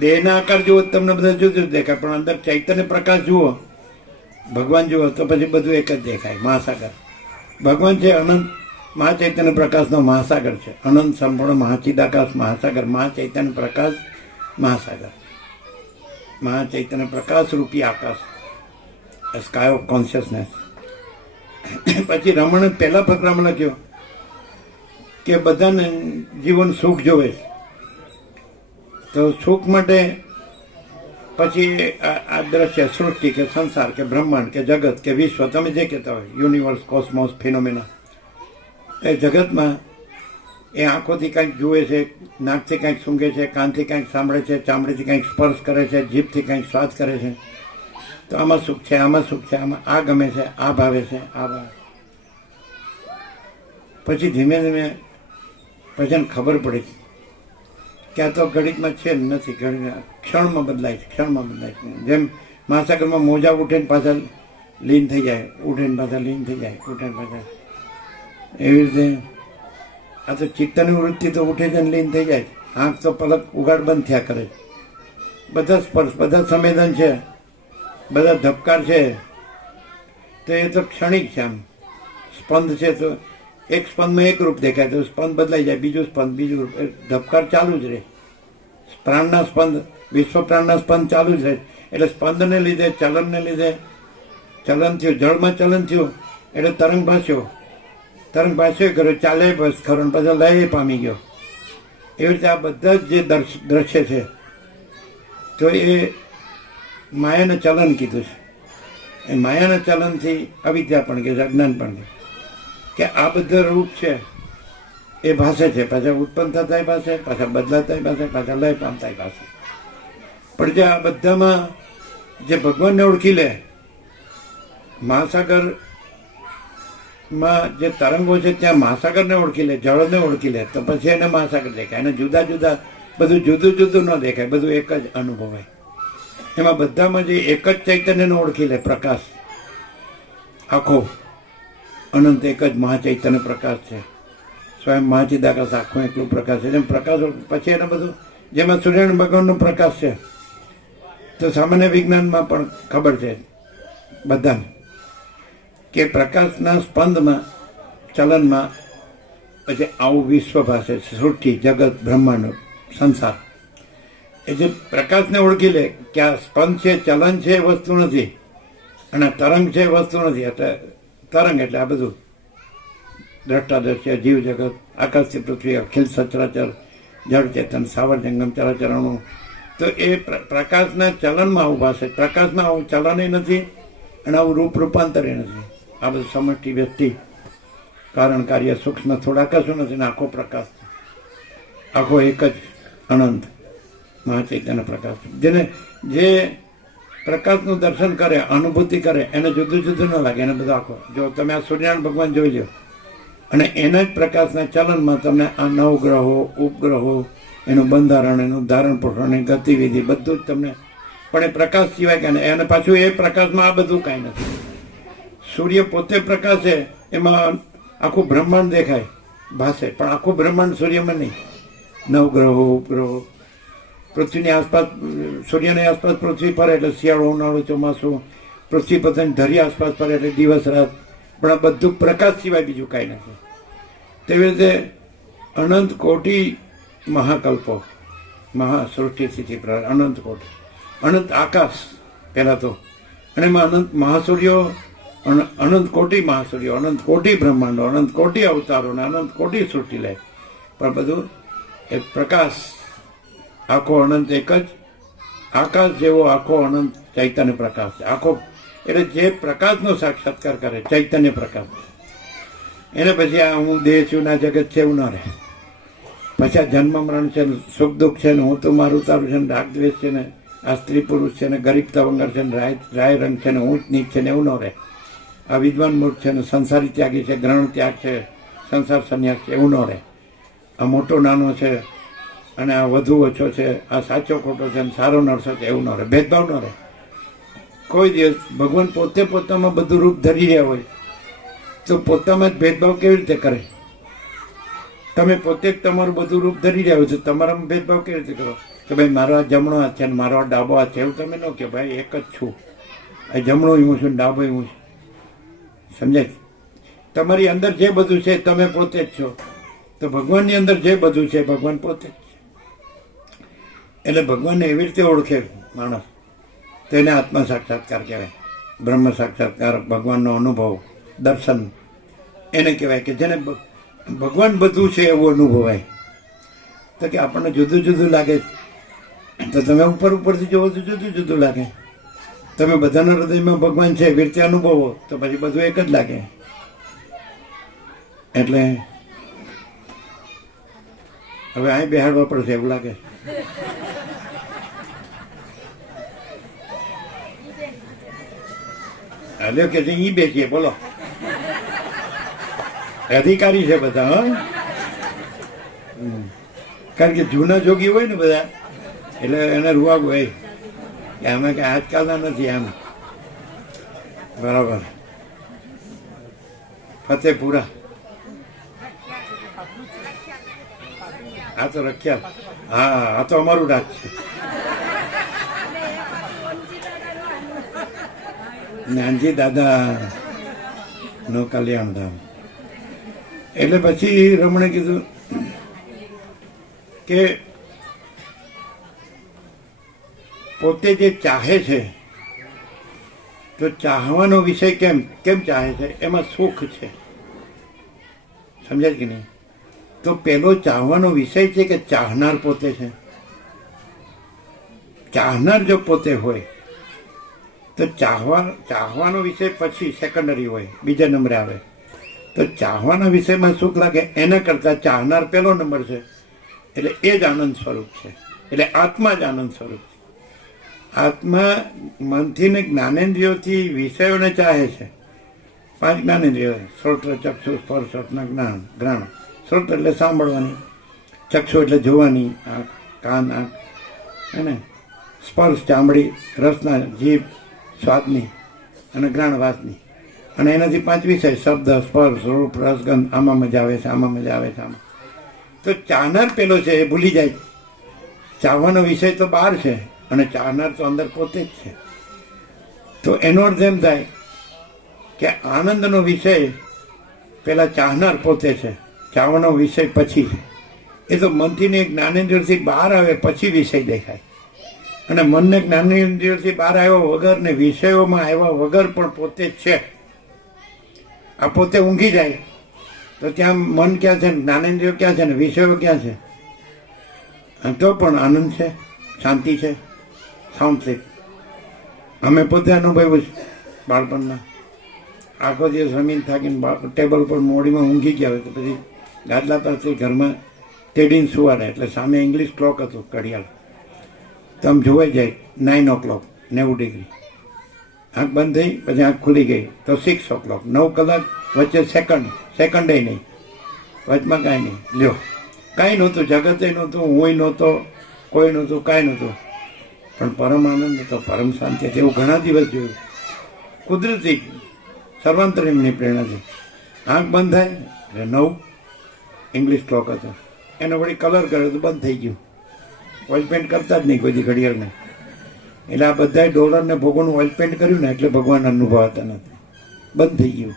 દેહના આકાર જુઓ તમને બધા જુદું દેખાય, પણ અંદર ચૈતન્ય પ્રકાશ જુઓ, ભગવાન જુઓ તો પછી બધું એક જ દેખાય. મહાસાગર ભગવાન છે, અનંત મહાચૈતન્ય પ્રકાશનો મહાસાગર છે. અનંત સંપૂર્ણ મહાચિદાકાશ મહાસાગર, મહાચૈતન્ય પ્રકાશ મહાસાગર, મહાચૈતન્ય પ્રકાશ રૂપી આકાશ, સ્કાય ઓફ કોન્શિયસનેસ. પછી રમણે પહેલા ફકરામાં લખ્યો કે બધાને જીવન સુખ જોવે, તો સુખ માટે પછી આ દ્રશ્ય સૃષ્ટિ કે સંસાર કે બ્રહ્માંડ કે જગત કે વિશ્વ, તમે જે કહેતા હોય, યુનિવર્સ, કોસ્મોસ, ફિનોમેના, એ જગતમાં એ આંખોથી કંઈક જુએ છે, નાકથી કંઈક સૂંઘે છે, કાનથી કંઈક સાંભળે છે, ચામડીથી કંઈક સ્પર્શ કરે છે, જીભથી કંઈક સ્વાદ કરે છે. તો આમાં સુખ છે, આમાં સુખ છે, આમાં આ ગમે છે, આ ભાવે છે, આ ભાવે. પછી ધીમે ધીમે પછી ખબર પડી કે આ તો ઘડીકમાં છે નથી, ક્ષણમાં બદલાય છે, ક્ષણમાં બદલાય છે. જેમ મહાસાગરમાં મોજા ઉઠે ને પાછા લીન થઈ જાય, ઉઠે ને પાછા લીન થઈ જાય, ઉઠે ને પાછા. એવી રીતે આ તો ચિત્તની વૃત્તિ તો ઉઠે છે ને લીન થઈ જાય. આંખ તો પલક ઉગાડ બંધ થયા કરે. બધા સ્પર્શ, બધા સંવેદન છે, બધા ધબકાર છે, તો એ તો ક્ષણિક છે. આમ સ્પંદ છે તો એક સ્પંદમાં એક રૂપ દેખાય, તો સ્પંદ બદલાઈ જાય, બીજું સ્પંદ, બીજું રૂપ, ધબકાર ચાલુ જ રહે. પ્રાણના સ્પંદ, વિશ્વ પ્રાણના સ્પંદ ચાલુ જ રહે. એટલે સ્પંદને લીધે, ચલનને લીધે ચલન થયું, જળમાં ચલન થયું એટલે તરંગ ભાસ્યો, તરંગ ભાસ્યો કર્યો, ચાલે બસ ખરો, પછી લય પામી ગયો. એવી રીતે આ બધા જ જે દ્રશ્ય છે તો એ માયાને ચલન કીધું છે. એ માયાના ચલનથી અવિદ્યા પણ કે અજ્ઞાન પણ કે આ બધા રૂપ છે એ ભાષે છે, પાછા ઉત્પન્ન થતા ભાષે, પાછા બદલાતા ભાષે, પાછા લય પામતા ભાષે. પણ જે આ બધામાં જે ભગવાનને ઓળખી લે, મહાસાગરમાં જે તરંગો છે ત્યાં મહાસાગરને ઓળખી લે, જળને ઓળખી લે, તો પછી એને મહાસાગર દેખાય. એને જુદા જુદા બધું જુદું જુદું ન દેખાય, બધું એક જ અનુભવાય. એમાં બધામાં જે એક જ ચૈતન્યને ઓળખી લે, પ્રકાશ આખો અનંત એક જ મહાચૈતન્ય પ્રકાશ છે, સ્વયં મહાચિદાકાશ આખું એટલું પ્રકાશ છે. જેમ પ્રકાશ પછી એને બધું, જેમાં સૂર્યનારાયણ ભગવાનનો પ્રકાશ છે, તો સામાન્ય વિજ્ઞાનમાં પણ ખબર છે બધાને કે પ્રકાશના સ્પંદમાં, ચલનમાં પછી આવું વિશ્વ ભાષે, સૃષ્ટિ, જગત, બ્રહ્માંડ, સંસાર. એ જે પ્રકાશને ઓળખી લે કે આ સ્પંદ છે, ચલન છે, એ વસ્તુ નથી, અને તરંગ છે એ વસ્તુ નથી. એટલે તરંગ એટલે આ બધું દ્રષ્ટાદ્રશ્ય, જીવ જગત, આકાશથી પૃથ્વી, અખિલ સચરાચર, જળ ચેતન, સાવર જંગમ, ચરાચરણું, તો એ પ્રકાશના ચલનમાં આવું ભાષે. પ્રકાશમાં આવું ચલન નથી અને આવું રૂપ રૂપાંતર નથી. આ બધું સમષ્ટિ, વ્યક્તિ, કારણ, કાર્ય, સૂક્ષ્મ થોડા કશું નથી ને આખો પ્રકાશ, આખો એક જ અનંત મહાચૈતન્ય પ્રકાશ. જેને જે પ્રકાશનું દર્શન કરે, અનુભૂતિ કરે, એને જુદું જુદું ન લાગે, એને બધું આખો. જો તમે આ સૂર્યનારાયણ ભગવાન જોઈ લો અને એના જ પ્રકાશના ચલનમાં તમને આ નવગ્રહો, ઉપગ્રહો, એનું બંધારણ, એનું ધારણ પોષણ, એની ગતિવિધિ બધું જ તમને, પણ એ પ્રકાશ સિવાય કાંઈ નહીં. અને પાછું એ પ્રકાશમાં આ બધું કાંઈ નથી. સૂર્ય પોતે પ્રકાશ છે, એમાં આખું બ્રહ્માંડ દેખાય, ભાષે, પણ આખું બ્રહ્માંડ સૂર્યમાં નહીં. નવગ્રહો, ઉપગ્રહો, પૃથ્વીની આસપાસ, સૂર્યની આસપાસ પૃથ્વી ફરે એટલે શિયાળો, ઉનાળો, ચોમાસું, પૃથ્વી પોતાની ધરી આસપાસ ફરે એટલે દિવસ રાત, પણ આ બધું પ્રકાશ સિવાય બીજું કાંઈ નથી. તેવી રીતે અનંત કોટી મહાકલ્પો, મહાસૃષ્ટિ સ્થિતિ પ્રલય, અનંત કોટી, અનંત આકાશ પહેલાં તો, અને એમાં અનંત મહાસૂર્યો, અનંત કોટી મહાસૂર્યો, અનંત કોટી બ્રહ્માંડો, અનંત કોટી અવતારો, અનંત કોટી સૃષ્ટિ લે, પણ બધું એ પ્રકાશ આખો અનંત એક જ આકાશ જેવો આખો અનંત ચૈતન્ય પ્રકાશ છે. આખો એટલે જે પ્રકાશનો સાક્ષાત્કાર કરે, ચૈતન્ય પ્રકાશ, એને પછી આ હું દેહ છું ના જગત છે એવું ન રહે. પછી આ જન્મ મરણ છે ને, સુખ દુઃખ છે ને, હું તો મારું તારું છે ને, રાગ દ્વેષ છે ને, આ સ્ત્રી પુરુષ છે ને, ગરીબ તવંગર છે ને, રાય રંગ છે ને, ઊંચ નીચ છે ને, એવું ન રહે. આ વિદ્વાન મૂર્ખ છે ને, સંસારી ત્યાગી છે, ગ્રહણ ત્યાગ છે, સંસાર સંન્યાસ છે, એવું ન રહે. આ મોટો નાનો છે અને આ વધુ ઓછો છે, આ સાચો ખોટો છે, સારો નરસો છે, એવું ન રહે. ભેદભાવ ન રહે કોઈ દિવસ. ભગવાન પોતે પોતામાં બધું રૂપ ધરી રહ્યા હોય તો પોતામાં જ ભેદભાવ કેવી રીતે કરે? તમે પોતે જ તમારું બધું રૂપ ધરી રહ્યા હોય તો તમારામાં ભેદભાવ કેવી રીતે કરો કે ભાઈ મારો આ જમણો હાથ છે ને મારો આ ડાબો હાથ છે? એવું તમે ન કે ભાઈ એક જ છું, આ જમણો હું છું ને ડાબો હું છું. સમજાય? તમારી અંદર જે બધું છે તમે પોતે જ છો, તો ભગવાનની અંદર જે બધું છે ભગવાન પોતે જ છે. એટલે ભગવાનને એવી રીતે ઓળખે માણસ તો એને આત્મા સાક્ષાત્કાર કહેવાય. બ્રહ્મ સાક્ષાત્કાર, ભગવાનનો અનુભવ, દર્શન એને કહેવાય કે જેને ભગવાન બધું છે એવું અનુભવાય. તો કે આપણને જુદું જુદું લાગે તો તમે ઉપર ઉપરથી જોવો તો જુદું જુદું લાગે. તમે બધાના હૃદયમાં ભગવાન છે એવી રીતે અનુભવો તો પછી બધું એક જ લાગે. એટલે હવે અહીં બેહાડવા પડશે એવું લાગે. હાલ્યો કે ઈ બેસીએ, બોલો. અધિકારી છે બધા. હા, કારણ કે જૂના જોગી હોય ને બધા એટલે એને રૂવાગ હોય કે અમે કે આજકાલના નથી એમ. બરાબર. ફતેપુરા આ તો રખ્યા. હા, આ તો અમારું રાજ છે. નાનજી દાદા નો કલ્યાણધામ. એટલે પછી રમણે કીધું કે પોતે જે ચાહે છે તો ચાહવાનો વિષય કેમ કેમ ચાહે છે, એમાં સુખ છે. સમજાય કે નહીં? તો પેલો ચાહવાનો વિષય છે કે ચાહનાર પોતે છે. ચાહનાર જો પોતે હોય તો ચાહવાનો વિષય પછી સેકન્ડરી હોય, બીજા નંબરે આવે. તો ચાહવાના વિષયમાં સુખ લાગે એના કરતાં ચાહનાર પહેલો નંબર છે. એટલે એ જ આનંદ સ્વરૂપ છે. એટલે આત્મા જ આનંદ સ્વરૂપ છે. આત્મા મનથી ને જ્ઞાનેન્દ્રિયોથી વિષયોને ચાહે છે. 5 જ્ઞાનેન્દ્રિયો: શ્રોત્ર, ચક્ષુ, સ્પર્શ, રસના, જ્ઞાન, ઘ્રાણ. શ્રોત્ર એટલે સાંભળવાની, ચક્ષુ એટલે જોવાની, આંખ, કાન, આંખ, હે ને, સ્પર્શ ચામડી, રસના જીભ સ્વાદની, અને ઘ્રાણ વાસની. અને એનાથી 5 વિષય: શબ્દ, સ્પર્શ, રૂપ, રસગંધ. આમાં મજા આવે છે, આમાં મજા આવે છે, આમાં. તો ચાહનાર પેલો છે એ ભૂલી જાય. ચાહવાનો વિષય તો બહાર છે અને ચાહનાર તો અંદર પોતે જ છે. તો એનો અર્થ એમ થાય કે આનંદનો વિષય પેલા ચાહનાર પોતે છે, ચાહવાનો વિષય પછી છે. એ તો મનથી ને જ્ઞાનેન્દ્રિયથી બહાર આવે પછી વિષય દેખાય. અને મનને જ્ઞાનેન્દ્રિયથી બહાર આવ્યા વગર ને વિષયોમાં આવ્યા વગર પણ પોતે જ છે. આ પોતે ઊંઘી જાય તો ત્યાં મન ક્યાં છે, જ્ઞાનેન્દ્રિયો ક્યાં છે ને વિષયો ક્યાં છે? તો પણ આનંદ છે, શાંતિ છે, સાઉન્ડ સ્લીપ. અમે પોતે અનુભવ્યું છે બાળપણના. આખો દિવસ રમીને થાકીને ટેબલ પર મોડીમાં ઊંઘી ગયા હોય તો પછી ગાદલા પરથી ઘરમાં તેડીને સુવાડે. એટલે સામે ઇંગ્લિશ ક્લોક હતું, ઘડિયાળ. તો આમ જોવાઈ જાય 9 o'clock, 90 ડિગ્રી. આંખ બંધ થઈ પછી આંખ ખુલી ગઈ તો 6 o'clock, 9 કલાક. વચ્ચે સેકન્ડે નહીં, વચમાં કાંઈ નહીં. લ્યો, કાંઈ નહોતું, જગતે નહોતું, હુંય નહોતો, કોઈ નહોતું, કાંઈ નહોતું. પણ પરમ આનંદ હતો, પરમ શાંતિ હતી. એવું ઘણા દિવસ જોયું. કુદરતી સર્વાંતરીની પ્રેરણાથી આંખ બંધ થાય એટલે 9 ઇંગ્લિશ ક્લોક હતો. એને વળી કલર કર્યો તો બંધ થઈ ગયું. ઓઇલ પેન્ટ કરતા જ નહીં કોઈ દી ઘડિયાળને. એટલે આ બધાય ડોલરને ભોગોનું ઓઇલ પેન્ટ કર્યું ને એટલે ભગવાન અનુભવાતા નથી, બંધ થઈ ગયું.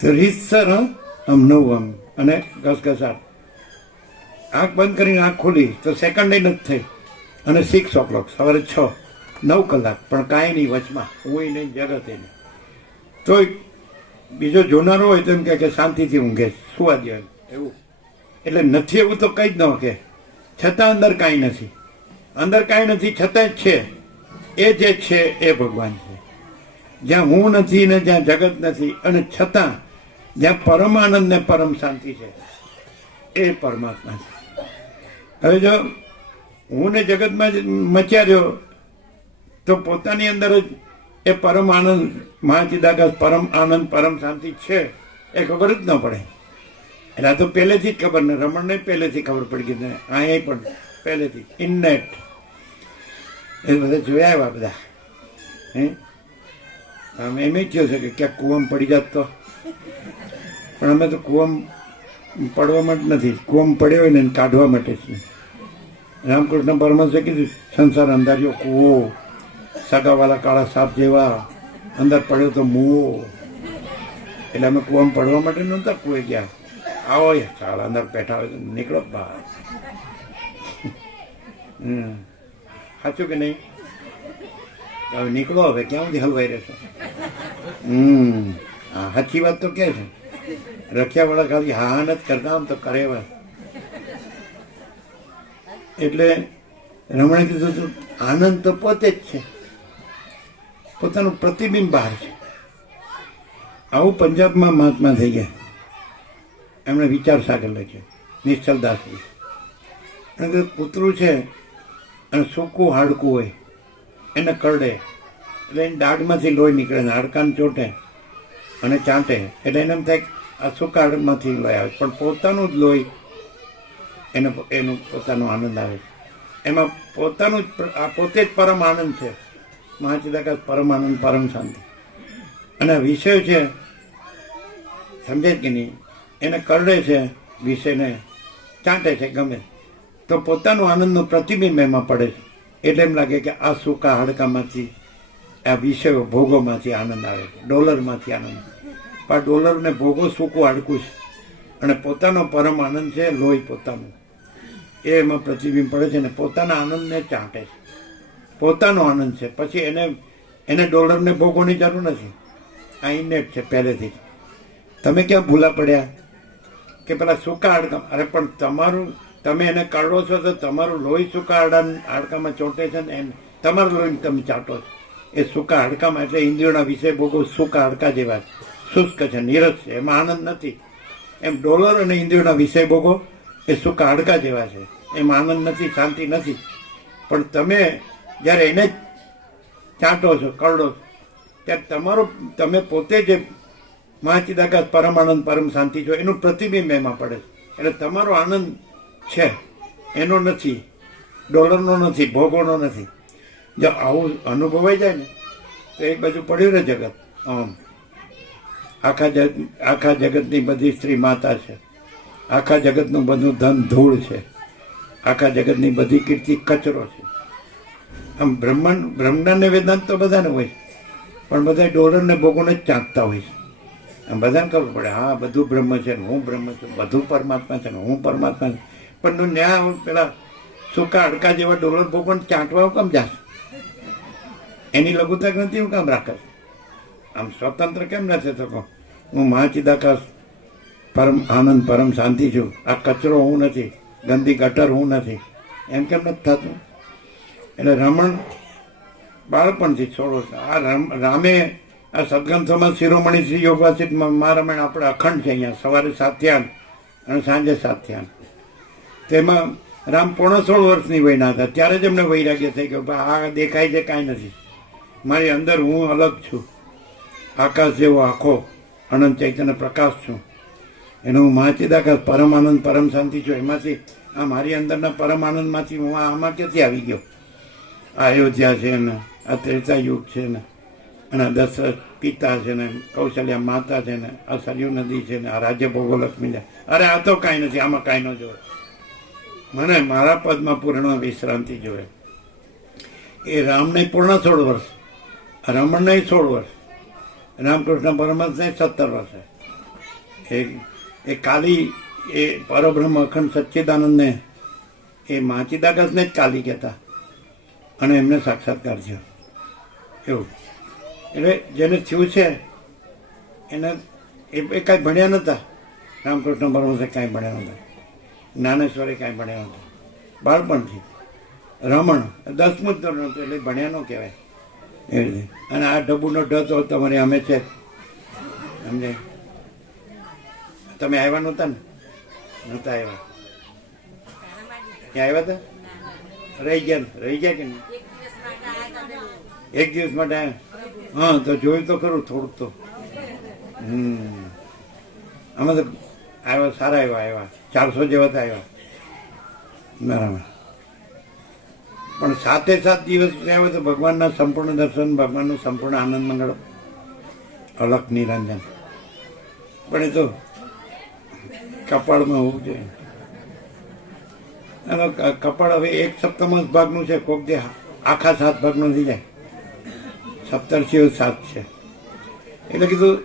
તો રીતસર આમ નવું આમ અને ઘસઘસાટ. આંખ બંધ કરીને આંખ ખોલી તો સેકન્ડે નથી થઈ. અને 6 o'clock, સવારે 6, 9 કલાક. પણ કાંઈ નહીં વચમાં, હું નહીં, જગતે નહીં. તો બીજો જોનારો હોય તો એમ કે શાંતિથી ઊંઘે, સુવા દે એવું. એટલે નથી એવું તો કંઈ જ ન કે. છતાં અંદર કાંઈ નથી, અંદર કાંઈ નથી છતાં જ છે. એ જે છે એ ભગવાન છે. જ્યાં હું નથી ને જ્યાં જગત નથી, અને છતાં જ્યાં પરમ આનંદ ને પરમ શાંતિ છે એ પરમાત્મા છે. હવે જો હું ને જગતમાં જ મચ્યા રહ્યો તો પોતાની અંદર જ એ પરમ આનંદ, મહાચિદાકાશ પરમ આનંદ, પરમ શાંતિ છે એ ખબર જ ન પડે. એટલે આ તો પહેલેથી જ ખબર ને, રમણને પહેલેથી ખબર પડી ગઈ ને, અહીંયા પણ પહેલેથી ઇનનેટ. એ બધા જોયા એવા બધા. હે, આમ એમ જ થયું છે કે ક્યાંક કૂવામાં પડી જાત તો. પણ અમે તો કૂવામાં પડવા માટે નથી, કૂવામાં પડ્યો હોય ને એને કાઢવા માટે જ. રામકૃષ્ણ પરમહંસે કીધું સંસાર અંધાર્યો કૂવો, સગાવાલા કાળા સાપ જેવા, અંદર પડ્યો તો મૂવો. એટલે અમે કૂવામાં પડવા માટે નહોતા કૂએ ગયા. આવો ચાલ અંદર બેઠા હોય તો નીકળો બહાર. સાચું કે નહીં? હવે નીકળો, હવે ક્યાં સુધી હલવાઈ રહેશો? હા, સાચી વાત તો કે છે. રખ્યાવાળા ખાલી હા નથી કરતા, આમ તો કરે. એટલે રમણે કીધું હતું આનંદ તો પોતે જ છે, પોતાનું પ્રતિબિંબ બહાર છે. આવું પંજાબમાં મહાત્મા થઈ ગયા. એમણે વિચાર સાગર લખ્યો, નિશ્ચલદાસજી. એને કૂતરું છે અને સૂકું હાડકું હોય, એને કરડે એટલે એની દાઢમાંથી લોહી નીકળે ને હાડકાને ચોંટે અને ચાંટે. એટલે એને એમ થાય આ સૂકા હાડકમાંથી લોહી આવે, પણ પોતાનું જ લોહી એનું પોતાનો આનંદ આવે. એમાં પોતાનું જ આ પોતે જ પરમ આનંદ છે. મહાચિદાકાશ પરમ આનંદ, પરમ શાંતિ. અને વિષય છે, સમજે કે નહીં, એને કરડે છે વિષયને ચાંટે છે ગમે તો પોતાનું આનંદનું પ્રતિબિંબ એમાં પડે છે. એટલે એમ લાગે કે આ સૂકા હાડકામાંથી, આ વિષયો ભોગોમાંથી આનંદ આવે છે, ડોલરમાંથી આનંદ. પણ આ ડોલરને ભોગો સૂકું હાડકું છે અને પોતાનો પરમ આનંદ છે લોહી પોતાનું, એ એમાં પ્રતિબિંબ પડે છે ને પોતાના આનંદને ચાંટે છે. પોતાનો આનંદ છે, પછી એને ડોલરને ભોગોની જરૂર નથી. આ ઇનેટ છે પહેલેથી જ. તમે ક્યાં ભૂલા પડ્યા કે પેલા સૂકા હાડકા? અરે પણ તમે એને કાઢો છો તો તમારું લોહી સૂકા હાડકામાં ચોંટે છે ને એમ તમારું લોહી તમે ચાટો છો. એ સૂકા હાડકામાં, એટલે ઇન્દ્રિયોના વિષય ભોગો સૂકા હાડકા જેવા શુષ્ક છે, નીરસ છે, એમાં આનંદ નથી. એમ ડોલર અને ઇન્દ્રિયોના વિષય ભોગો એ સૂકા હાડકા જેવા છે, એમાં આનંદ નથી, શાંતિ નથી. પણ તમે જ્યારે એને ચાટો છો, કરડો છો, ત્યારે તમે પોતે જે મહાચિદાકાશ પરમાનંદ પરમ શાંતિ છો એનું પ્રતિબિંબ એમાં પડે છે. એટલે તમારો આનંદ છે એનો નથી, ડોલરનો નથી, ભોગોનો નથી. જો આવું અનુભવાઈ જાય ને તો એક બાજુ પડ્યું ને જગત. આખા જગતની બધી સ્ત્રી માતા છે, આખા જગતનું બધું ધન ધૂળ છે, આખા જગતની બધી કીર્તિ કચરો છે. આમ બ્રહ્માંડ વેદાંત તો બધાને હોય, પણ બધા ડોલરને ભોગોને જ ચાંટતા હોય છે. આમ બધાને ખબર પડે હા બધું બ્રહ્મ છે ને હું બ્રહ્મ છું, બધું પરમાત્મા છે ને હું પરમાત્મા છું. પણ ન્યા પેલા સૂકા હાડકા જેવા ડોલર ભોગોને ચાંટવા કેમ જાશ? એની લઘુતા નથી હું કામ રાખે? આમ સ્વતંત્ર કેમ નથી થતો? હું મહાચિદાકાશ પરમ આનંદ પરમ શાંતિ છું, આ કચરો હું નથી, ગંદી ગટર હું નથી, એમ કેમ નથી થતું? એટલે રમણ બાળપણથી છોડો. આ રામે આ સદગ્રંથોમાં શિરોમણી શ્રી યોગવાસિત મહારામાયણ આપણે અખંડ છે અહીંયા, સવારે 7 થી 8 અને સાંજે 7 થી 8. તેમાં રામ 16 વર્ષની વયના હતા ત્યારે જ એમને વૈરાગ્ય થઈ ગયો, આ દેખાય છે કાંઈ નથી, મારી અંદર હું અલગ છું, આકાશ જેવો આખો અનંત ચૈતન્ય પ્રકાશ છું, એનો હું મહાચિદાકાશ પરમ આનંદ પરમ શાંતિ છું. એમાંથી આ મારી અંદરના પરમ આનંદમાંથી હું આમાં ક્યાંથી આવી ગયો? આ અયોધ્યા છે ને, આ ત્રેતા યુગ છે ને, અને આ દશરથ પિતા છે ને, કૌશલ્યા માતા છે ને, આ સરયુ નદી છે ને, આ રાજ્ય ભોગો લક્ષ્મી છે. અરે આ તો કાંઈ નથી, આમાં કાંઈ ન જોવે. મને મારા પદમાં પૂર્ણ વિશ્રાંતિ જોવે. એ રામને પૂર્ણ 16 વર્ષ, રમણને 16 વર્ષ, રામકૃષ્ણ પરમહંસને 17 વર્ષ. એ કાલી, એ પરબ્રહ્મ અખંડ સચ્ચિદાનંદને, એ મહાચિદાકાશને જ કાલી કહેતા અને એમને સાક્ષાત્કાર થયો એવું. એટલે જેને થયું છે એને એ કાંઈ ભણ્યા નહોતા. રામકૃષ્ણ પરમહંસે કાંઈ ભણ્યા નહોતા, જ્ઞાનેશ્વરે કાંઈ ભણ્યા નહોતા. બાળપણથી રમણ 10મું જ ધોરણ હતું એટલે ભણ્યા ન કહેવાય એવી રીતે. અને આ ડબ્બુનો ઢ તો તમારે અમે છે સમજે. તમે આવ્યા નહોતા ને? નહોતા આવ્યા? ત્યાં આવ્યા હતા? રહી ગયા કે નહીં? એક દિવસ માટે આવ્યા? હા તો જોયું તો ખરું થોડુંક તો. આમાં તો આવ્યા, સારા આવ્યા 400 જેવા તો આવ્યા બરાબર. પણ 7 દિવસ આવ્યા તો ભગવાનના સંપૂર્ણ દર્શન, ભગવાનનું સંપૂર્ણ આનંદ મંગળ, અલખ નિરંજન. પણ એ તો કપાળમાં હોવું જોઈએ. અને કપાળ હવે 1 સપ્તમાંશ ભાગનું છે, કોક જે આખા 7 ભાગનું થઈ જાય. 17 7 છે. એટલે કીધું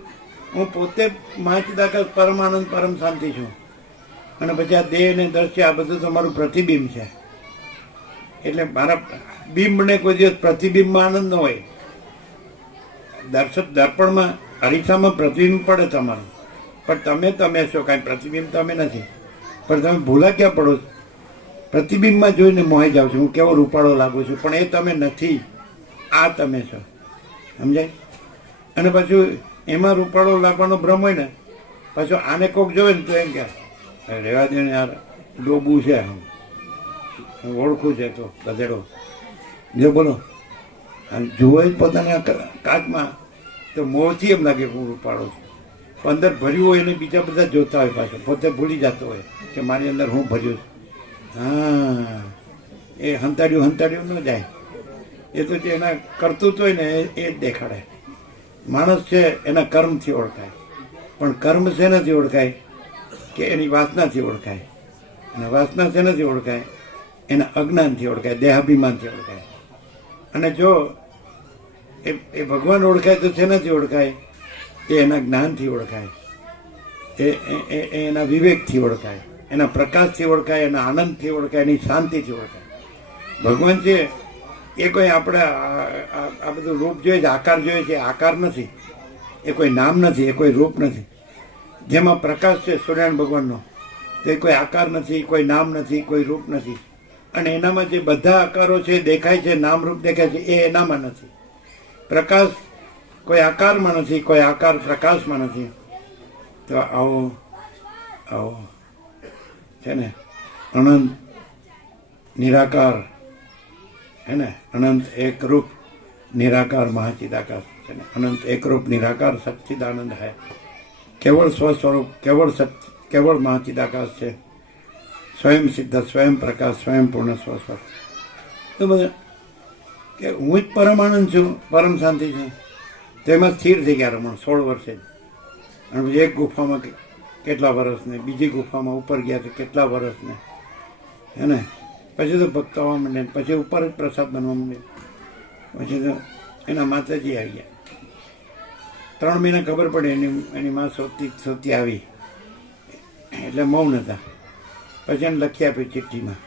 હું પોતે મહાચિદાકાશ પરમાનંદ પરમ શાંતિ છું, અને પછી આ દેહ ને દ્રશ્ય આ બધું તો મારું પ્રતિબિંબ છે. એટલે મારા બિંબને કોઈ દિવસ પ્રતિબિંબમાં આનંદ ન હોય. દર્પણમાં અરીસામાં પ્રતિબિંબ પડે તમારું, પણ તમે છો, કાંઈ પ્રતિબિંબ તમે નથી. પણ તમે ભૂલા ક્યાં પડો? પ્રતિબિંબમાં જોઈને મોહાઈ જાવ છો, હું કેવો રૂપાળો લાગુ છું, પણ એ તમે નથી, આ તમે છો. સમજાય? અને પાછું એમાં રૂપાળો લાગવાનો ભ્રમ હોય ને, પાછું આને કોક જોવે ને તો એમ કે રહેવા દે ને યાર, ડોબું છે, ઓળખું છે તો ગધેડો. જો બોલો જુએ જ પોતાના કાચમાં તો મોંથી એમ લાગે હું રૂપાળો છું. અંદર ભર્યું હોય એને બીજા બધા જોતા હોય, પાછો પોતે ભૂલી જતો હોય કે મારી અંદર હું ભર્યું છું. હા, એ હંતાડ્યું ન જાય. એ તો જે એના કરતૂત હોય ને એ જ દેખાડે. માણસ છે એના કર્મથી ઓળખાય, પણ કર્મ શેનાથી ઓળખાય? કે એની વાસનાથી ઓળખાય. અને વાસના શેનાથી ઓળખાય? એના અજ્ઞાનથી ઓળખાય, દેહાભિમાનથી ઓળખાય. અને જો એ ભગવાન ઓળખાય તો શેનાથી ઓળખાય? એ એના જ્ઞાનથી ઓળખાય, એ એના વિવેકથી ઓળખાય, એના પ્રકાશથી ઓળખાય, એના આનંદથી ઓળખાય, એની શાંતિથી ઓળખાય. ભગવાન છે એ કોઈ આપણે આ બધું રૂપ જોઈએ છે, આકાર જોઈએ છે, આકાર નથી. એ કોઈ નામ નથી, એ કોઈ રૂપ નથી. જેમાં પ્રકાશ છે સૂર્યનારાયણ ભગવાનનો, તો એ કોઈ આકાર નથી, કોઈ નામ નથી, કોઈ રૂપ નથી. અને એનામાં જે બધા આકારો છે દેખાય છે, નામ રૂપ દેખાય છે, એ એનામાં નથી. પ્રકાશ કોઈ આકારમાં નથી, કોઈ આકાર પ્રકાશમાં નથી. તો આવો છે ને અનંત નિરાકાર, હે ને અનંત એકરૂપ નિરાકાર મહાચિદાકાશ છે ને, અનંત એકરૂપ નિરાકાર સચ્ચિદાનંદ હૈ. કેવળ સ્વસ્વરૂપ, કેવળ સત્ય, કેવળ મહાચિદાકાશ છે. સ્વયં સિદ્ધ, સ્વયં પ્રકાશ, સ્વયં પૂર્ણ સ્વસ્વરૂપ. તો બધા કે હું જ પરમ આનંદ છું, પરમ શાંતિ છું. તેમાં સ્થિર થઈ ગયા રમણ 16 વર્ષે જ. અને પછી એક ગુફામાં કેટલા વર્ષને, બીજી ગુફામાં ઉપર ગયા તો કેટલા વર્ષને, હે ને. પછી તો ભક્ત આવવા માંડે, પછી ઉપર જ પ્રસાદ બનવા માંડે. પછી તો એના માતાજી આવી ગયા. 3 મહિના ખબર પડે એની માં સોતી આવી, એટલે મૌન હતા. પછી એને લખી આપ્યું ચિઠ્ઠીમાં,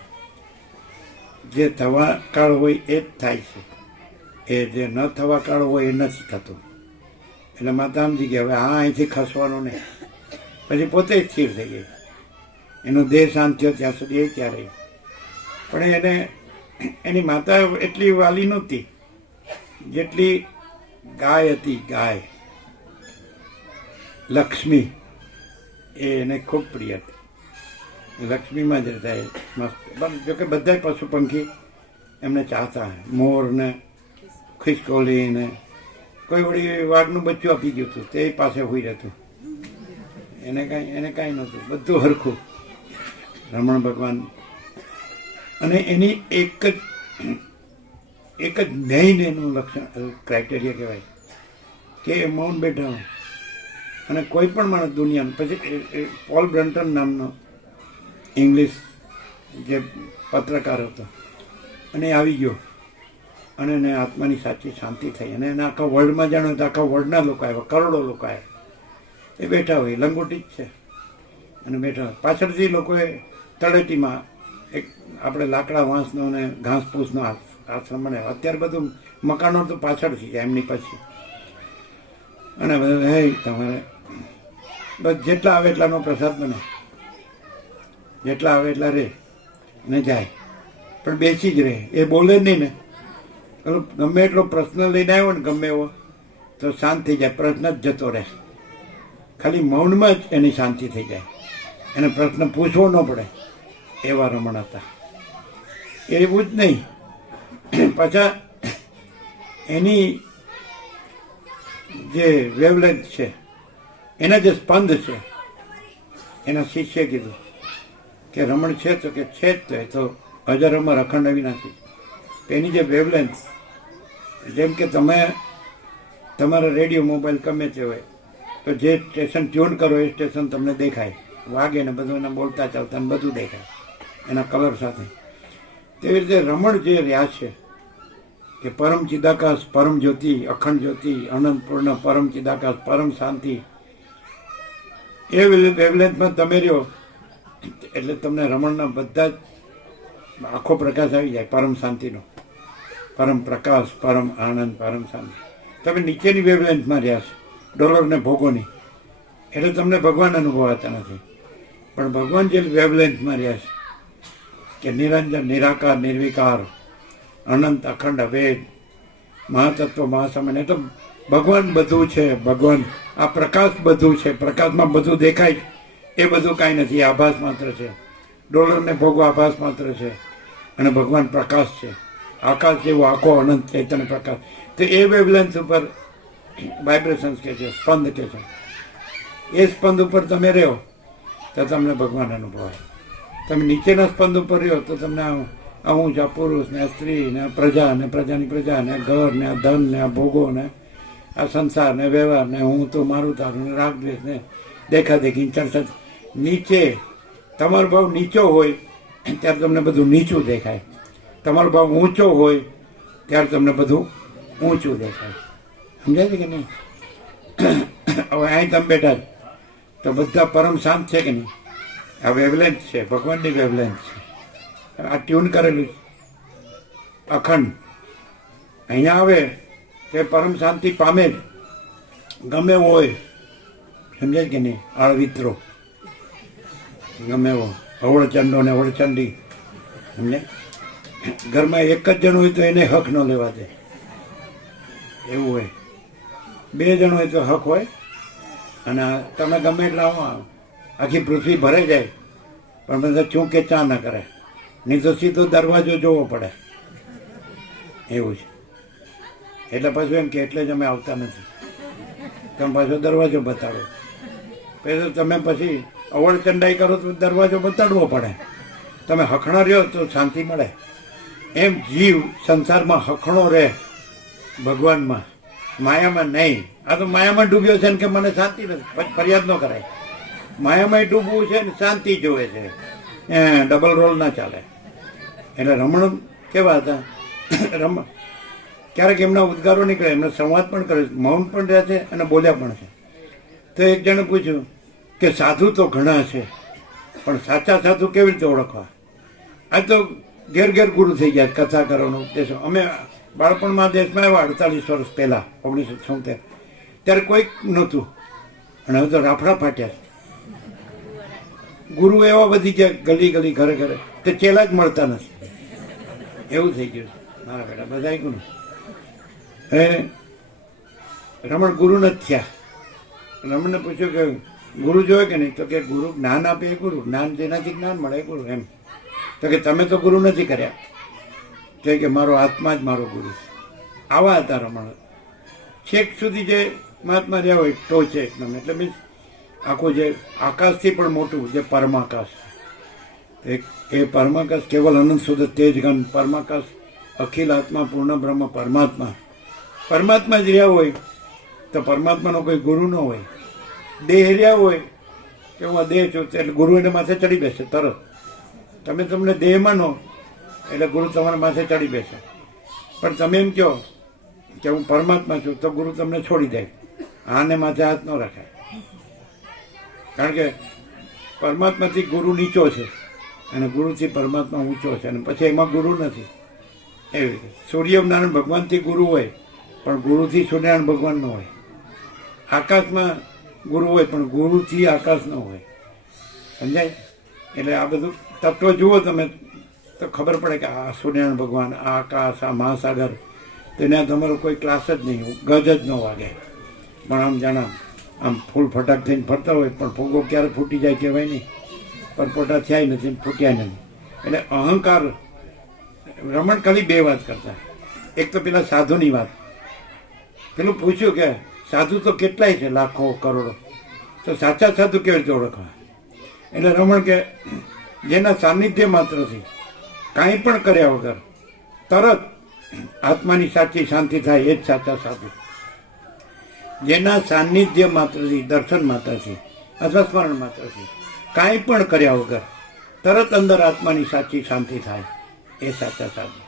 જે થવા કાળ હોય એ જ થાય છે, એ જે ન થવા કાળ હોય એ નથી થતું. એટલે માતા સમજી ગયા હવે અહીંથી ખસવાનું નહીં. પછી પોતે જ સ્થિર થઈ ગઈ. એનો દેહ શાંત થયો ત્યાં સુધી એ ત્યાં રહી. પણ એને એની માતા એટલી વાલી નહોતી જેટલી ગાય હતી. ગાય લક્ષ્મી એ એને ખૂબ પ્રિય હતી. લક્ષ્મીમાં જ રહેતા એ મસ્ત. જોકે બધા પશુ પંખી એમને ચાહતા. મોર ને ખિસકોલી ને કોઈ વળી વાઘનું બચ્ચું આપી ગયું હતું તે પાસે હોઈ રહેતું. એને કાંઈ નહોતું, બધું હરખું. રમણ ભગવાન અને એની એક જ મેઇન એનું લક્ષણ ક્રાઇટેરિયા કહેવાય કે મૌન બેઠા હોય. અને કોઈ પણ માણસ દુનિયાનું, પછી પોલ બ્રન્ટન નામનો ઇંગ્લિશ જે પત્રકાર હતો, અને એ આવી ગયો અને એને આત્માની સાચી શાંતિ થઈ. અને એને આખા વર્લ્ડમાં જાણ્યું તો આખા વર્લ્ડના લોકો આવ્યા, કરોડો લોકો આવ્યા. એ બેઠા હોય, લંગોટી જ છે અને બેઠા હોય. પાછળથી લોકોએ તળેટીમાં એક આપણે લાકડા વાંસનો અને ઘાસ ફૂસનો આશ્રમ બનાવ્યો. અત્યારે બધું મકાનો તો પાછળથી જાય એમની પછી. અને બધા હે તમારે બસ જેટલા આવે એટલાનો પ્રસાદ બને, જેટલા આવે એટલા રહે ને જાય, પણ બેસી જ રહે. એ બોલે જ નહીં ને. ગમે એટલો પ્રશ્ન લઈને આવ્યો ને ગમે એવો તો શાંત થઈ જાય, પ્રશ્ન જ જતો રહે. ખાલી મૌનમાં જ એની શાંતિ થઈ જાય, એને પ્રશ્ન પૂછવો ન પડે. એવા રમણ હતા. એવું જ નહીં, પાછા એની જે વેવલેન્થ છે, એના જે સ્પંદ છે, એના શિષ્ય કીધું કે રમણ છે તો કે છે જ તો હજાર અમર અખંડ અવિનાશી. એની જે વેવલેન્થ, જેમ કે તમે તમારા રેડિયો મોબાઈલ ગમે તે હોય તો જે સ્ટેશન ટ્યુન કરો એ સ્ટેશન તમને દેખાય, વાગે ને બધું એને બોલતા ચાલતા ને બધું દેખાય એના કલર સાથે. તેવી રીતે રમણ જે રહ્યા છે કે પરમ ચિદાકાશ, પરમ જ્યોતિ, અખંડ જ્યોતિ, અનંત પૂર્ણ, પરમ ચિદાકાશ, પરમ શાંતિ, એ વેવલેન્થમાં તમે રહ્યો એટલે તમને રમણના બધા જ આખો પ્રકાશ આવી જાય. પરમ શાંતિનો, પરમ પ્રકાશ, પરમ આનંદ, પરમ શાંતિ. તમે નીચેની વેવલેન્થમાં રહ્યા છો, ડોલર ને ભોગોની, એટલે તમને ભગવાન અનુભવાતા નથી. પણ ભગવાન જે વેવલેન્થમાં રહ્યા છે કે નિરંજન, નિરાકાર, નિર્વિકાર, અનંત, અખંડ, અભેદ, મહાતત્વ, મહાસમન, એટલે ભગવાન બધું છે. ભગવાન આ પ્રકાશ બધું છે. પ્રકાશમાં બધું દેખાય, એ બધું કાંઈ નથી, આભાસ માત્ર છે. ડોલરને ભોગવો આભાસ માત્ર છે અને ભગવાન પ્રકાશ છે. આકાશ જેવો આખો અનંત ચૈતન્ય પ્રકાશ. તો એ વેવલેન્થ ઉપર વાઇબ્રેશન્સ કે છે, સ્પંદ કે છે. એ સ્પંદ ઉપર તમે રહ્યો તો તમને ભગવાન અનુભવાય. તમે નીચેના સ્પંદ ઉપર રહ્યો તો તમને હું જ, આ પુરુષ ને સ્ત્રી ને પ્રજા ને પ્રજાની પ્રજા ને ઘર ને આ ધન ને આ ભોગો ને આ સંસાર ને વ્યવહાર ને હું તો મારું તારું ને રાગ દ્વેષ ને દેખાદેખી ચર્ચા, નીચે તમારો ભાવ નીચો હોય ત્યારે તમને બધું નીચું દેખાય, તમારો ભાવ ઊંચો હોય ત્યારે તમને બધું ઊંચું દેખાય. સમજાય છે કે નહીં? હવે અહીં તમે બેઠા તો બધા પરમ શાંત છે કે નહીં? આ વેવલેન્થ છે, ભગવાનની વેવલેન્થ છે. આ ટ્યુન કરેલું છે અખંડ. અહીંયા આવે તે પરમ શાંતિ પામે જ, ગમે એવો હોય. સમજાય કે નહીં? આળવિત્રો ગમે એવો, અવળચંડો ને અવળચંડી. સમજે? ઘરમાં એક જ જણ હોય તો એને હક ન લેવા દે, એવું હોય. 2 જણ હોય તો હક હોય. અને તમે ગમે એટલા આખી પૃથ્વી ભરાઈ જાય પણ બધા ચૂં કે ચા ના કરે, નહીં તો સીધો દરવાજો જોવો પડે, એવું છે. એટલે પાછું એમ કે એટલે જ અમે આવતા નથી, તમે પાછો દરવાજો બતાડો. પછી તમે પછી અવળચંડાઈ કરો તો દરવાજો બતાડવો પડે. તમે હખણા રહ્યો તો શાંતિ મળે. એમ જીવ સંસારમાં હખણો રહે, ભગવાનમાં, માયામાં નહીં. આ તો માયામાં ડૂબ્યો છે ને કે મને શાંતિ નથી, પછી ફરિયાદ ન કરાય. માયામાં ડૂબવું છે ને શાંતિ જોવે છે, ડબલ રોલ ના ચાલે. એટલે રમણ કેવા હતા? ક્યારેક એમના ઉદ્ગારો નીકળે, એમનો સંવાદ પણ કરે, મૌન પણ રહે છે અને બોલ્યા પણ છે. તો એક જણે પૂછ્યું કે સાધુ તો ઘણા છે પણ સાચા સાધુ કેવી રીતે ઓળખવા? આ તો ઘેર ઘેર ગુરુ થઈ ગયા, કથા કરવાનો ઉપદેશો. અમે બાળપણમાં દેશમાં આવ્યા 48 વર્ષ પહેલાં, 1976, ત્યારે કોઈક નહોતું અને હવે તો રાફડા ફાટ્યા. ગુરુ એવા બધી ગયા ગલી ગલી, ઘરે ઘરે, તે ચેલા જ મળતા નથી, એવું થઈ ગયું છે મારા બેટા. બધા ગુરુ હે રમણ ગુરુ નથી થયા. રમણને પૂછ્યું કે ગુરુ જોયે કે નહીં? તો કે ગુરુ જ્ઞાન આપે એ ગુરુ, જ્ઞાન જેનાથી જ્ઞાન મળે એ ગુરુ. એમ તો કે તમે તો ગુરુ નથી કર્યા. કે મારો આત્મા જ મારો ગુરુ છે. આવા હતા રમણ. છેક સુધી જે મહાત્મા રહ્યા હોય ટોચે એકદમ, એટલે મીન્સ આખું જે આકાશથી પણ મોટું જે પરમાકાશ, એ પરમાકાશ કેવલ અનંત શુદ્ધ તેજગન પરમાકાશ, અખિલ આત્મા પૂર્ણ બ્રહ્મ પરમાત્મા. પરમાત્મા જ રહ્યા હોય તો પરમાત્માનો કોઈ ગુરુ ન હોય. દેહ રહ્યા હોય કે હું આ દેહ છું એટલે ગુરુ એને માથે ચડી બેસે તરત. તમે તમને દેહ માનો એટલે ગુરુ તમારા માથે ચડી બેસે. પણ તમે એમ કહો કે હું પરમાત્મા છું તો ગુરુ તમને છોડી દે. આને માથે હાથ ન રખાય, કારણ કે પરમાત્માથી ગુરુ નીચો છે અને ગુરુથી પરમાત્મા ઊંચો છે, અને પછી એમાં ગુરુ નથી. એવી રીતે સૂર્યનારાયણ ભગવાનથી ગુરુ હોય પણ ગુરુથી સૂર્યનારાયણ ભગવાન ન હોય. આકાશમાં ગુરુ હોય પણ ગુરુથી આકાશ ન હોય. સમજાય? એટલે આ બધું તત્વ જુઓ તમે તો ખબર પડે કે આ સૂર્યનારાયણ ભગવાન, આ આકાશ, આ મહાસાગર, તેના તમારો કોઈ ક્લાસ જ નહીં, ગજ જ ન વાગે. પણ આમ જાણે આમ ફૂલ ફટાક થઈને ફરતા હોય પણ ફૂગો ક્યારે ફૂટી જાય કહેવાય નહીં. પરપોટા થયા નથી, ફૂટ્યા નથી. એટલે અહંકાર. રમણ ખાલી 2 વાત કરતા. એક તો પેલા સાધુની વાત. પેલું પૂછ્યું કે સાધુ તો કેટલાય છે, લાખો કરોડો, તો સાચા સાધુ કેવી રીતે ઓળખવા? એટલે રમણ કે જેના સાનિધ્ય માત્રથી કાંઈ પણ કર્યા વગર તરત આત્માની સાચી શાંતિ થાય એ જ સાચા સાધુ. જેના સાનિધ્ય માત્રથી, દર્શન માત્રથી અથવા સ્મરણ માત્રથી કાંઈ પણ કર્યા વગર તરત અંદર આત્માની સાચી શાંતિ થાય એ સાચા સાધુ.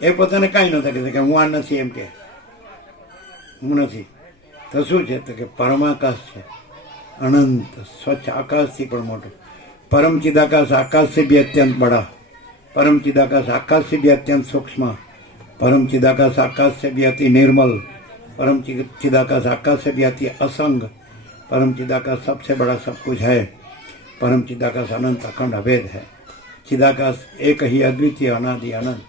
એ પોતાને કાંઈ નહોતા કહેતા કે હું આ નથી, એમ કે હું નથી. તો શું છે? તો કે પરમાકાશ છે, અનંત સ્વચ્છ આકાશથી પણ મોટું. परम चिदाकाश आकाश से भी अत्यंत बड़ा, परम चिदाकाश आकाश से भी अत्यंत सूक्ष्म, परम चिदाकाश आकाश से भी अति निर्मल, परम चिदाकाश आकाश से भी अति असंग, परम चिदाकाश सबसे बड़ा सब कुछ है, परम चिदाकाश अनंत अखंड अभेद है, चिदाकाश एक ही अद्वितीय अनादि अनंत,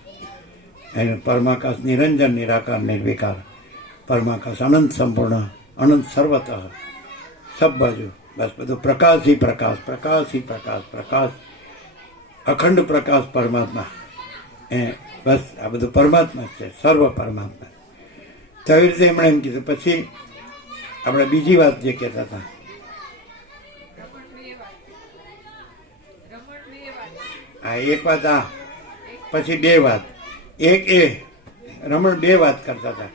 परमाकाश निरंजन निराकार निर्विकार, परमाकाश अनंत संपूर्ण अनंत सर्वतः सब बाजू बस બધું પ્રકાશ ही प्रकाश, प्रकाश ही प्रकाश, प्रकाश अखंड प्रकाश परमात्मा. બસ આ બધું પરમાત્મા છે, સર્વ પરમાત્મા. તો એવી રીતે એમણે એમ કીધું. પછી આપણે બીજી વાત જે કહેતા હતા, હા એક વાત આ, પછી 2 વાત. એક એ રમણ 2 વાત કરતા હતા.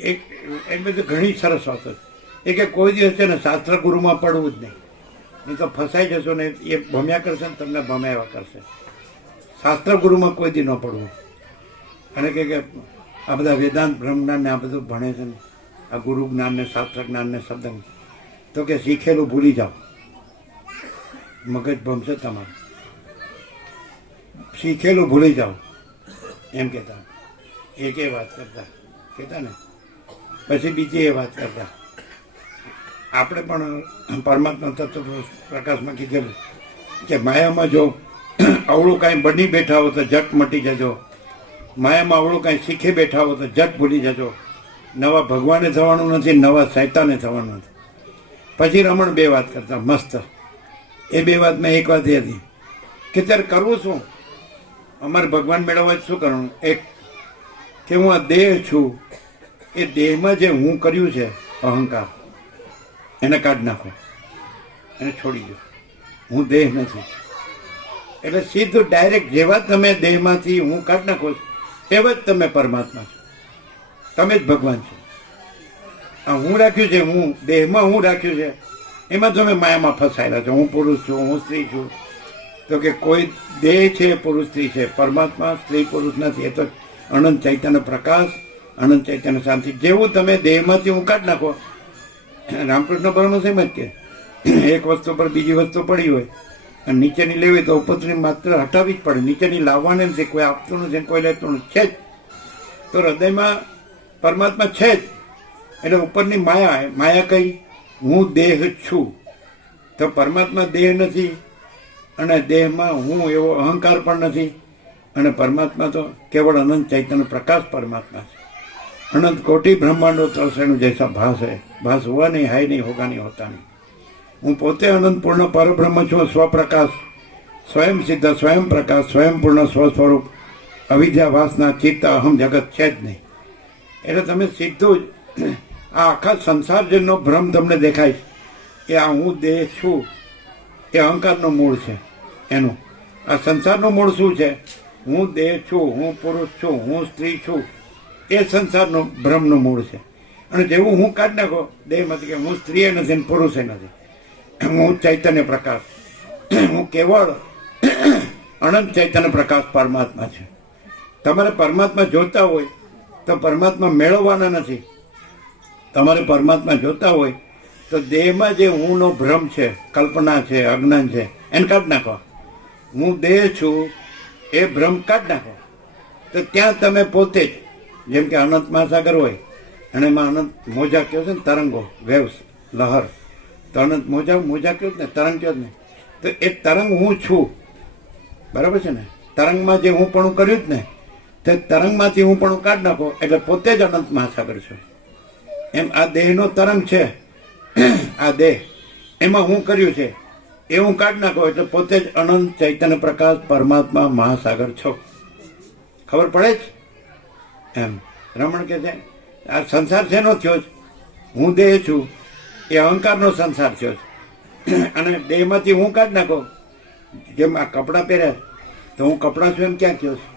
એક બધું ઘણી સરસ વાતો. એ કે કોઈ દિવસ છે ને શાસ્ત્ર ગુરુમાં પડવું જ નહીં. નહીં તો ફસાઈ જશો ને એ ભમ્યા કરશે ને તમને ભમ્યા કરશે. શાસ્ત્ર ગુરુમાં કોઈ દી ન પડવું. અને કે આ બધા વેદાંત બ્રહ્મજ્ઞાન ને આ બધું ભણે છે ને આ ગુરુ જ્ઞાન ને શાસ્ત્ર જ્ઞાન ને શબ્દ, તો કે શીખેલું ભૂલી જાઓ, મગજ ભમશે તમારું. શીખેલું ભૂલી જાઓ એમ કહેતા. એક એ વાત કહેતા ને પછી બીજી એ વાત કરતા. આપણે પણ પરમાત્મા તત્વ પ્રકાશમાં કીધેલું કે માયામાં જો અવળું કાંઈ બની બેઠા હો તો જટ મટી જજો, માયામાં અવળું કાંઈ શીખી બેઠા હો તો જટ ભૂલી જજો. નવા ભગવાને થવાનું નથી, નવા સૈતાને થવાનું નથી. પછી રમણ બે વાત કરતા મસ્ત. એ બે વાતમાં એક વાત એ હતી કે ત્યારે કરવું શું, અમારે ભગવાન મેળવવા શું કરવાનું? એક કે હું આ દેહ છું, એ દેહમાં જે હું કર્યું છે અહંકાર, એને કાઢી નાખો, એને છોડી દો. હું દેહ નથી. એટલે સીધું ડાયરેક્ટ જેવા તમે દેહમાંથી હું કાઢી નાખો એવા જ તમે પરમાત્મા છો, તમે જ ભગવાન છો. આ હું રાખ્યું છે, હું દેહમાં હું રાખ્યું છે, એમાં તમે માયામાં ફસાયેલા છો. હું પુરુષ છું, હું સ્ત્રી છું. તો કે કોઈ દેહ છે, પુરુષ સ્ત્રી છે, પરમાત્મા સ્ત્રી પુરુષ નથી. એ તો અનંત ચૈતન્ય પ્રકાશ, અનંત ચૈતન્ય શાંતિ. જેવું તમે દેહમાંથી હું કાઢી નાખો, રામકૃષ્ણ પરમહંસ એમ જ કે એક વસ્તુ પર બીજી વસ્તુ પડી હોય અને નીચેની લેવી તો ઉપરની માત્ર હટાવી જ પડે. નીચેની લાવવાની નથી, કોઈ આપતું નથી, કોઈ લેતું નથી, છે જ. તો હૃદયમાં પરમાત્મા છે જ. એટલે ઉપરની માયા, માયા કઈ? હું દેહ છું. તો પરમાત્મા દેહ નથી અને દેહમાં હું એવો અહંકાર પણ નથી. અને પરમાત્મા તો કેવળ અનંત ચૈતન્ય પ્રકાશ પરમાત્મા છે. अनंत कोटि ब्रह्मांडो तरसेणु जैसा भास है, भास हुआ नहीं, है नहीं, होगा नहीं, होता नहीं. हूँ पोते अनंत पूर्ण परब्रह्म छूँ, स्वप्रकाश, स्वयं सिद्ध, स्वयं प्रकाश, स्वयं पूर्ण स्वस्वरूप, अविद्या वासना चित्त अहम जगत है ज नहीं. એટલે તમે સીધું જ આ આખા સંસાર જેનો ભ્રમ તમને દેખાય કે આ હું દેહ છું, એ અહંકારનું મૂળ છે. એનું આ સંસારનું મૂળ શું છે? હું દેહ છું, હું પુરુષ છું, હું સ્ત્રી છું. એ સંસારનો ભ્રમનું મૂળ છે. અને જેવું હું કાઢી નાખો દેહમાંથી કે હું સ્ત્રી નથી ને પુરુષ નથી, હું ચૈતન્ય પ્રકાશ, હું કેવળ અનંત ચૈતન્ય પ્રકાશ પરમાત્મા છે. તમારે પરમાત્મા જોતા હોય તો પરમાત્મા મેળવવાના નથી. તમારે પરમાત્મા જોતા હોય તો દેહમાં જે હુંનો ભ્રમ છે, કલ્પના છે, અજ્ઞાન છે, એને કાઢી નાખો. હું દેહ છું એ ભ્રમ કાઢી નાખો. તો ત્યાં તમે પોતે જ જેમ કે અનંત મહાસાગર હોય અને એમાં અનંત મોજા કહો છે ને, તરંગો, વેવ્સ, લહર. તો અનંત મોજા કહો ને, તરંગ કહો ને. તો એ તરંગ હું છું, બરાબર છે ને? તરંગમાં જે હું પણ કર્યું જ ને, તે તરંગમાંથી હું પણ કાઢી નાખો એટલે પોતે જ અનંત મહાસાગર છું. એમ આ દેહનો તરંગ છે, આ દેહ એમાં હું કર્યું છે એ હું કાઢી નાખો એટલે પોતે જ અનંત ચૈતન્ય પ્રકાશ પરમાત્મા મહાસાગર છો. ખબર પડે જ એમ. રમણ કે છે આ સંસાર શેનો થયો છે? હું દેહ છું, એ અહંકારનો સંસાર થયો છે. અને દેહમાંથી હું કાઢી નાખો. જેમ આ કપડાં પહેર્યા તો હું કપડાં છું એમ ક્યાં કહ્યો છું?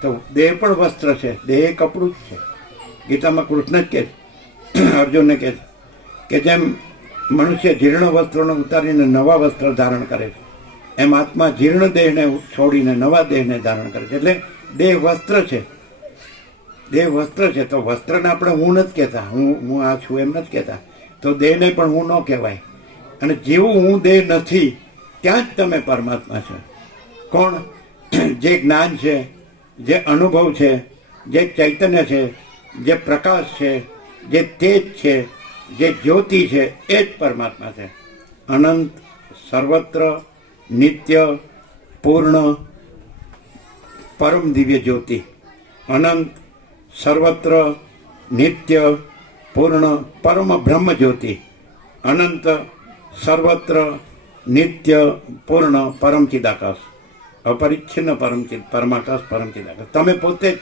તો દેહ પણ વસ્ત્ર છે, દેહ કપડું જ છે. ગીતામાં કૃષ્ણ જ કહે છે, અર્જુનને કહે છે કે જેમ મનુષ્ય જીર્ણ વસ્ત્રોને ઉતારીને નવા વસ્ત્ર ધારણ કરે છે, એમ આત્મા જીર્ણ દેહને છોડીને નવા દેહને ધારણ કરે છે. એટલે દેહ વસ્ત્ર છે, દેહ વસ્ત્ર છે. તો વસ્ત્રને આપણે હું નથી કહેતા, હું આ છું એમ નથી કહેતા. તો દેહને પણ હું ન કહેવાય. અને જેવું હું દેહ નથી ત્યાં જ તમે પરમાત્મા છો. કોણ? જે જ્ઞાન છે, જે અનુભવ છે, જે ચૈતન્ય છે, જે પ્રકાશ છે, જે તેજ છે, જે જ્યોતિ છે, એ જ પરમાત્મા છે. અનંત, સર્વત્ર, નિત્ય, પૂર્ણ, પરમ દિવ્ય જ્યોતિ. અનંત, સર્વત્ર, નિત્ય, પૂર્ણ, પરમ બ્રહ્મ જ્યોતિ. અનંત, સર્વત્ર, નિત્ય, પૂર્ણ, પરમ ચિદાકાશ. અપરિચ્છિન્ન પરમાકાશ, પરમ ચિદાકાશ. તમે પોતે જ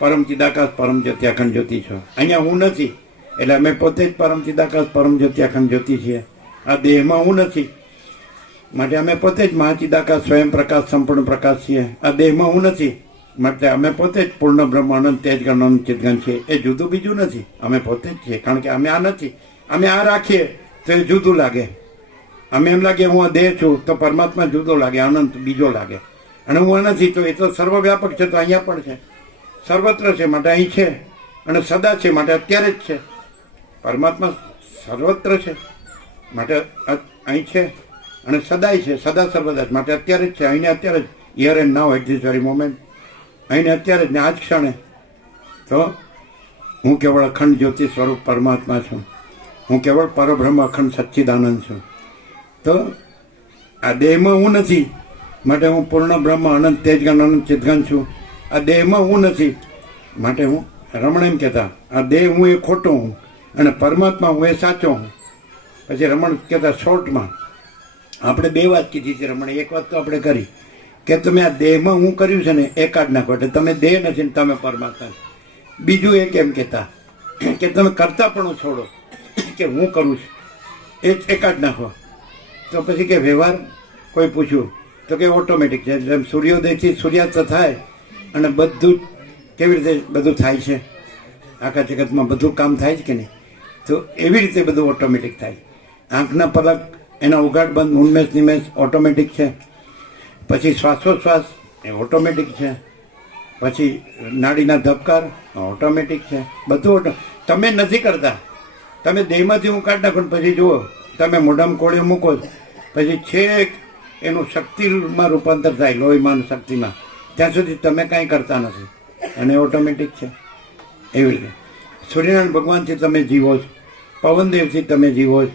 પરમ ચિદાકાશ, પરમ જ્યોતિ, અખંડ જ્યોતિ છો. અહીંયા હું નથી એટલે અમે પોતે જ પરમ ચિદાકાશ, પરમ જ્યોતિ, અખંડ જ્યોતિ છીએ. આ દેહમાં હું નથી માટે અમે પોતે જ મહાચિદાકાશ, સ્વયં પ્રકાશ, સંપૂર્ણ પ્રકાશ છીએ. આ દેહમાં હું નથી માટે અમે પોતે જ પૂર્ણ બ્રહ્મ, અનંત તેજગણ, અનંત ચિદગણ છીએ. એ જુદું બીજું નથી, અમે પોતે જ છીએ. કારણ કે અમે આ નથી. અમે આ રાખીએ તો એ જુદું લાગે. અમે એમ લાગે હું આ દેહ છું તો પરમાત્મા જુદો લાગે, અનંત બીજો લાગે, અને હું નથી તો એ તો સર્વવ્યાપક છે, તો અહીંયા પણ છે, સર્વત્ર છે માટે અહીં છે, અને સદા છે માટે અત્યારે જ છે. પરમાત્મા સર્વત્ર છે માટે અહીં છે, અને સદાય છે, સદા સર્વદા છે માટે અત્યારે જ છે, અહીંને અત્યારે જ, here and now at this very moment, અહીંને અત્યારે જ ને આ જ ક્ષણે. તો હું કેવળ અખંડ જ્યોતિ સ્વરૂપ પરમાત્મા છું, હું કેવળ પરબ્રહ્મ અખંડ સચ્ચિદાનંદ છું. તો આ દેહમાં હું નથી માટે હું પૂર્ણ બ્રહ્મ અનંત તેજગન અનંત ચિદગન છું. આ દેહમાં હું નથી માટે હું, રમણ એમ કહેતા, આ દેહ હું એ ખોટો હું અને પરમાત્મા હું એ સાચો હું. પછી રમણ કહેતા શોર્ટમાં આપણે બે વાત કીધી છે રમણે. એક વાત તો આપણે કરી કે તમે આ દેહમાં હું કર્યું છે ને એ કાઢ નાખો એટલે તમે દેહ નથી ને તમે પરમાત્મા. બીજું એક એમ કહેતા કે તમે કરતા પણ છોડો કે હું કરું છું એ કાઢ નાખો. તો પછી કે વ્યવહાર કોઈ પૂછ્યું તો કે ઓટોમેટિક છે, જેમ સૂર્યોદયથી સૂર્યાસ્ત થાય અને બધું જ કેવી રીતે બધું થાય છે, આખા જગતમાં બધું કામ થાય છે કે નહીં, તો એવી રીતે બધું ઓટોમેટિક થાય. આંખના પલક એના ઉઘાડ બંધ ઉન્મેષ નિમેષ ઓટોમેટિક છે. પછી શ્વાસોશ્વાસ એ ઓટોમેટિક છે. પછી નાડીના ધબકાર ઓટોમેટિક છે. બધું તમે નથી કરતા. તમે દેહમાંથી હું કાઢી નાખો પછી જુઓ તમે મોઢામાં કોળીઓ મૂકો પછી છેક એનું શક્તિમાં રૂપાંતર થાય, લોહીમાં શક્તિમાં, ત્યાં સુધી તમે કાંઈ કરતા નથી અને ઓટોમેટિક છે. એવી રીતે સૂર્યનારાયણ ભગવાનથી તમે જીવો છો, પવનદેવથી તમે જીવો છો,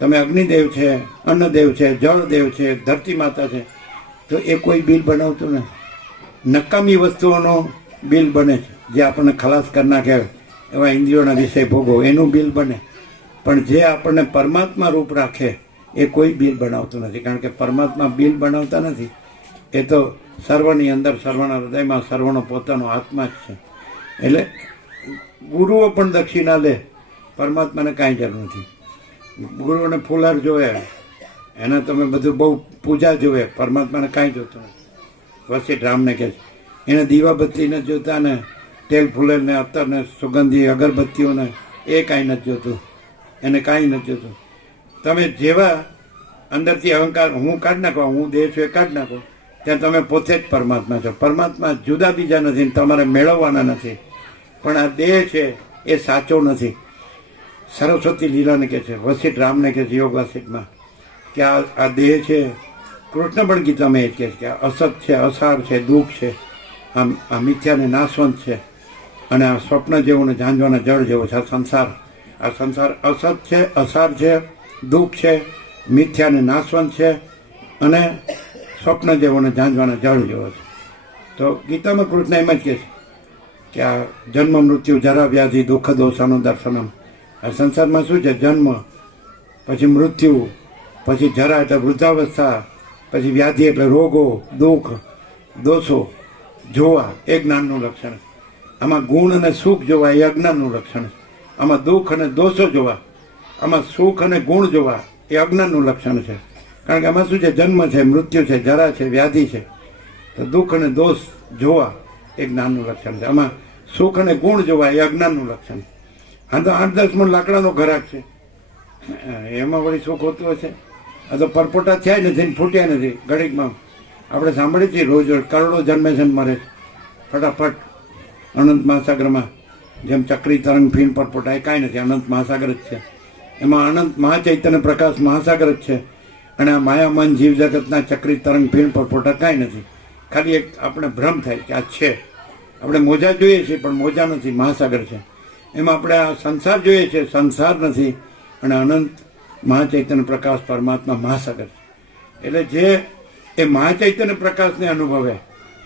તમે અગ્નિદેવ છે, અન્નદેવ છે, જળદેવ છે, ધરતી માતા છે. તો એ કોઈ બિલ બનાવતું નથી. નકામી વસ્તુઓનો બિલ બને છે, જે આપણને ખલાસ કરી નાખે એવા ઇન્દ્રિયોના વિષય ભોગવો એનું બિલ બને, પણ જે આપણને પરમાત્મા રૂપ રાખે એ કોઈ બિલ બનાવતું નથી. કારણ કે પરમાત્મા બિલ બનાવતા નથી, એ તો સર્વની અંદર, સર્વના હૃદયમાં, સર્વનો પોતાનો આત્મા જ છે. એટલે ગુરુઓ પણ દક્ષિણા લે, પરમાત્માને કાંઈ જરૂર નથી. ગુરુઓને ફૂલહાર જોવે, એના તમે બધું બહુ પૂજા જોવે, પરમાત્માને કાંઈ જોતું નથી. વસીઠ રામને કહે છે એને દીવાબત્તી નથી જોતા ને તેલ ફૂલેલ ને અત્તર ને સુગંધી અગરબત્તીઓને એ કાંઈ નથી જોતું, એને કાંઈ નથી જોતું. તમે જેવા અંદરથી અહંકાર હું કાઢી નાખો, હું દેહ છું એ કાઢી નાખો, ત્યાં તમે પોતે જ પરમાત્મા છો. પરમાત્મા જુદા બીજા નથી, તમારે મેળવવાના નથી. પણ આ દેહ છે એ સાચો નથી. સરસ્વતી લીલાને કહે છે, વસીઠ રામને કહે છે યોગ વાસિઠમાં કે આ દેહ છે, કૃષ્ણ પણ ગીતામાં એ જ કહે છે કે અસત છે, અસાર છે, દુઃખ છે, આ મિથ્યાને નાશવંત છે, અને આ સ્વપ્ન જેવું ને ઝાંઝવાના જળ જેવો છે આ સંસાર. આ સંસાર અસત છે, અસાર છે, દુઃખ છે, મિથ્યાને નાશવંત છે, અને સ્વપ્ન જેવો ને ઝાંઝવાના જળ જેવો છે. તો ગીતામાં કૃષ્ણ એમ જ કહે છે કે આ જન્મ મૃત્યુ જરા વ્યાધિ દુઃખ દોષાનું દર્શનમ. આ સંસારમાં શું છે? જન્મ, પછી મૃત્યુ, પછી જરા એટલે વૃદ્ધાવસ્થા, પછી વ્યાધિ એટલે રોગો, દુઃખ, દોષો જોવા એ જ્ઞાનનું લક્ષણ. આમાં ગુણ અને સુખ જોવા એ અજ્ઞાનનું લક્ષણ. આમાં દુઃખ અને દોષો જોવા, આમાં સુખ અને ગુણ જોવા એ અજ્ઞાનનું લક્ષણ છે. કારણ કે આમાં શું છે? જન્મ છે, મૃત્યુ છે, જરા છે, વ્યાધિ છે. તો દુઃખ અને દોષ જોવા એ જ્ઞાનનું લક્ષણ છે. આમાં સુખ અને ગુણ જોવા એ અજ્ઞાનનું લક્ષણ. આ તો 8-10 મણ લાકડાનો ઘરાક છે, એમાં વળી સુખ હોતું હશે? આ તો પરપોટા થયા નથી, ફૂટ્યા નથી ઘડીકમાં. આપણે સાંભળીએ છીએ રોજ રોજ કરોડો જન્મે છે ને મરે ફટાફટ અનંત મહાસાગરમાં. જેમ ચક્રી તરંગ ફીણ પરપોટા એ કાંઈ નથી, અનંત મહાસાગર જ છે. એમાં અનંત મહાચૈતન્ય પ્રકાશ મહાસાગર જ છે. અને આ માયામાન જીવ જગતના ચક્રી તરંગ ફીણ પરપોટા કાંઈ નથી. ખાલી એક આપણે ભ્રમ થાય કે આ છે. આપણે મોજા જોઈએ છીએ પણ મોજા નથી, મહાસાગર છે. એમાં આપણે આ સંસાર જોઈએ છીએ, સંસાર નથી. અને અનંત મહાચૈતન્ય પ્રકાશ પરમાત્મા મહાસાગર છે. એટલે જે એ મહાચૈતન્ય પ્રકાશને અનુભવે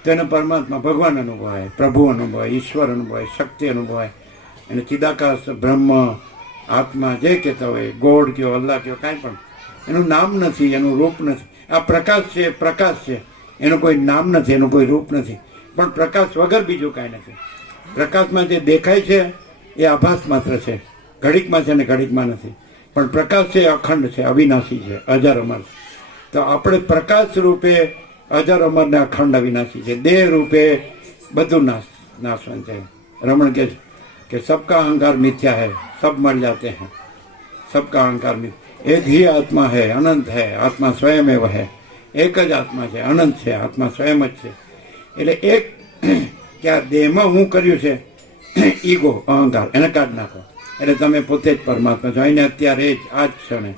તેને પરમાત્મા ભગવાન અનુભવાય, પ્રભુ અનુભવાય, ઈશ્વર અનુભવાય, શક્તિ અનુભવાય. એને ચિદાકાશ, બ્રહ્મ, આત્મા જે કહેતા હોય, ગોડ કયો, અલ્લાહ કયો, કાંઈ પણ એનું નામ નથી, એનું રૂપ નથી. આ પ્રકાશ છે, પ્રકાશ છે, એનું કોઈ નામ નથી, એનું કોઈ રૂપ નથી. પણ પ્રકાશ વગર બીજું કાંઈ નથી. પ્રકાશમાં જે દેખાય છે એ આભાસ માત્ર છે, ઘડીકમાં છે ને ઘડીકમાં નથી. પણ પ્રકાશ છે અખંડ છે, અવિનાશી છે, અજર અમર. તો આપણે પ્રકાશ રૂપે અજર અમર ને અખંડ અવિનાશી છે. દેહ રૂપે બધું નાશવંત છે. રમણ કે સબકા અહંકાર મિથ્યા હૈ, સબ મર જાતે હૈ, સબકા અહંકાર મિથ્યા. एक ही आत्मा है, अनंत है, आत्मा स्वयं एव है, एक જ આત્મા છે, અનંત છે, આત્મા સ્વયં જ છે. એટલે એક કે આ દેહમાં હું કર્યું છે ઈગો, અહંકાર, એને કાઢી નાખો એટલે તમે પોતે જ પરમાત્મા છો. એને અત્યારે જ આ જ ક્ષણે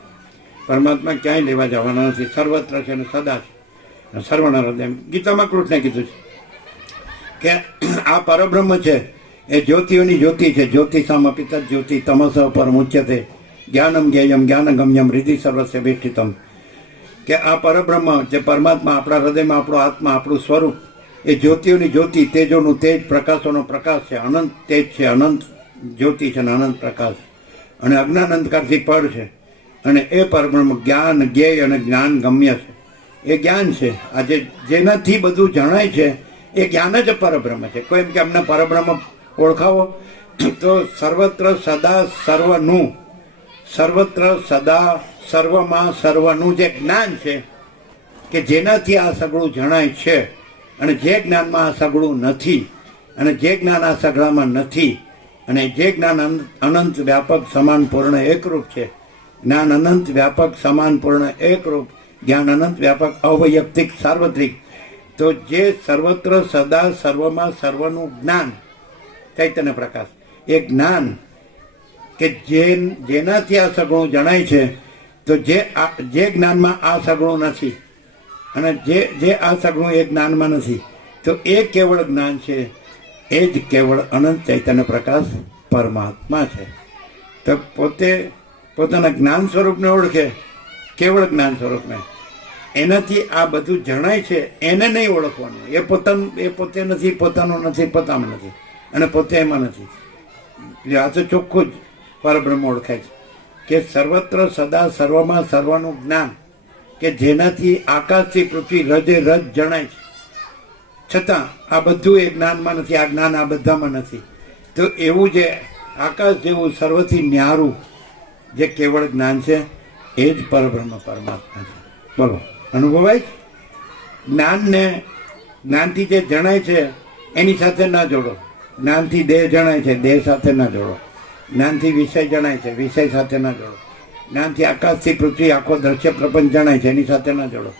પરમાત્મા ક્યાંય લેવા જવાના નથી, સર્વત્ર છે ને સદા છે. સર્વના હૃદય ગીતામાં કૃષ્ણે કીધું છે કે આ પરબ્રહ્મ છે એ જ્યોતિઓની જ્યોતિ છે. જ્યોતિષામાં પિતર જ્યોતિ તમસ પરમુચ્યતે જ્ઞાનમ જ્ઞેયમ જ્ઞાનગમ્યમ હૃદિ સર્વસ્ય વિષ્ઠિતમ. કે આ પરબ્રહ્મ જે પરમાત્મા આપણા હૃદયમાં આપણો આત્મા, આપણું સ્વરૂપ એ જ્યોતિઓની જ્યોતિ, તેજોનું તેજ, પ્રકાશોનો પ્રકાશ છે, અનંત તેજ છે, અનંત જ્યોતિ છે અને અનંત પ્રકાશ, અને અજ્ઞાન અંધકારથી પર છે. અને એ પરબ્રહ્મ જ્ઞાન જ્ઞેય અને જ્ઞાન ગમ્ય છે. એ જ્ઞાન છે. આજે જેનાથી બધું જણાય છે એ જ્ઞાન જ પરબ્રહ્મ છે. કોઈ એમ કે અમને પરબ્રહ્મ ઓળખાવો તો સર્વત્ર સદા સર્વનું, સર્વત્ર સદા સર્વમાં સર્વનું જે જ્ઞાન છે કે જેનાથી આ સગળું જણાય છે, અને જે જ્ઞાનમાં આ સગળું નથી, અને જે જ્ઞાન આ સગળામાં નથી, અને જે જ્ઞાન અનંત વ્યાપક સમાન પૂર્ણ એકરૂપ છે. જ્ઞાન અનંત વ્યાપક સમાન પૂર્ણ એકરૂપ, જ્ઞાન અનંત વ્યાપક અવૈયક્તિક સાર્વત્રિક. તો જે સર્વત્ર સદા સર્વમાં સર્વનું જ્ઞાન, ચૈતન્ય પ્રકાશ, એ જ્ઞાન કે જેનાથી આ સગળું જણાય છે, તો જે જ્ઞાનમાં આ સગળું નથી, અને જે આ સગળું એ જ્ઞાનમાં નથી, તો એ કેવળ જ્ઞાન છે. એ જ કેવળ અનંત ચૈતન્ય પ્રકાશ પરમાત્મા છે. તો પોતે પોતાના જ્ઞાન સ્વરૂપને ઓળખે, કેવળ જ્ઞાન સ્વરૂપને, એનાથી આ બધું જણાય છે, એને નહીં ઓળખવાનું. એ પોતે નથી, પોતાનું નથી, પોતામાં નથી, અને પોતે એમાં નથી. આ તો ચોખ્ખું જ પરબ્રહ્મ ઓળખાય છે કે સર્વત્ર સદા સર્વમાં સર્વનું જ્ઞાન કે જેનાથી આકાશથી પૃથ્વી રજે રજ જણાય છે, છતાં આ બધું એ જ્ઞાનમાં નથી, આ જ્ઞાન આ બધામાં નથી. તો એવું જે આકાશ જેવું સર્વથી ન્યારું જે કેવળ જ્ઞાન છે એ જ પરબ્રહ્મ પરમાત્મા છે. બોલો, અનુભવાય? જ્ઞાનને, જ્ઞાનથી જે જણાય છે એની સાથે ના જોડો. જ્ઞાનથી દેહ જણાય છે, દેહ સાથે ના જોડો. જ્ઞાનથી વિષય જણાય છે, વિષય સાથે ના જોડો. જ્ઞાનથી આકાશથી પૃથ્વી આખો દ્રશ્ય પ્રપંચ જણાય છે, એની સાથે ના જોડો.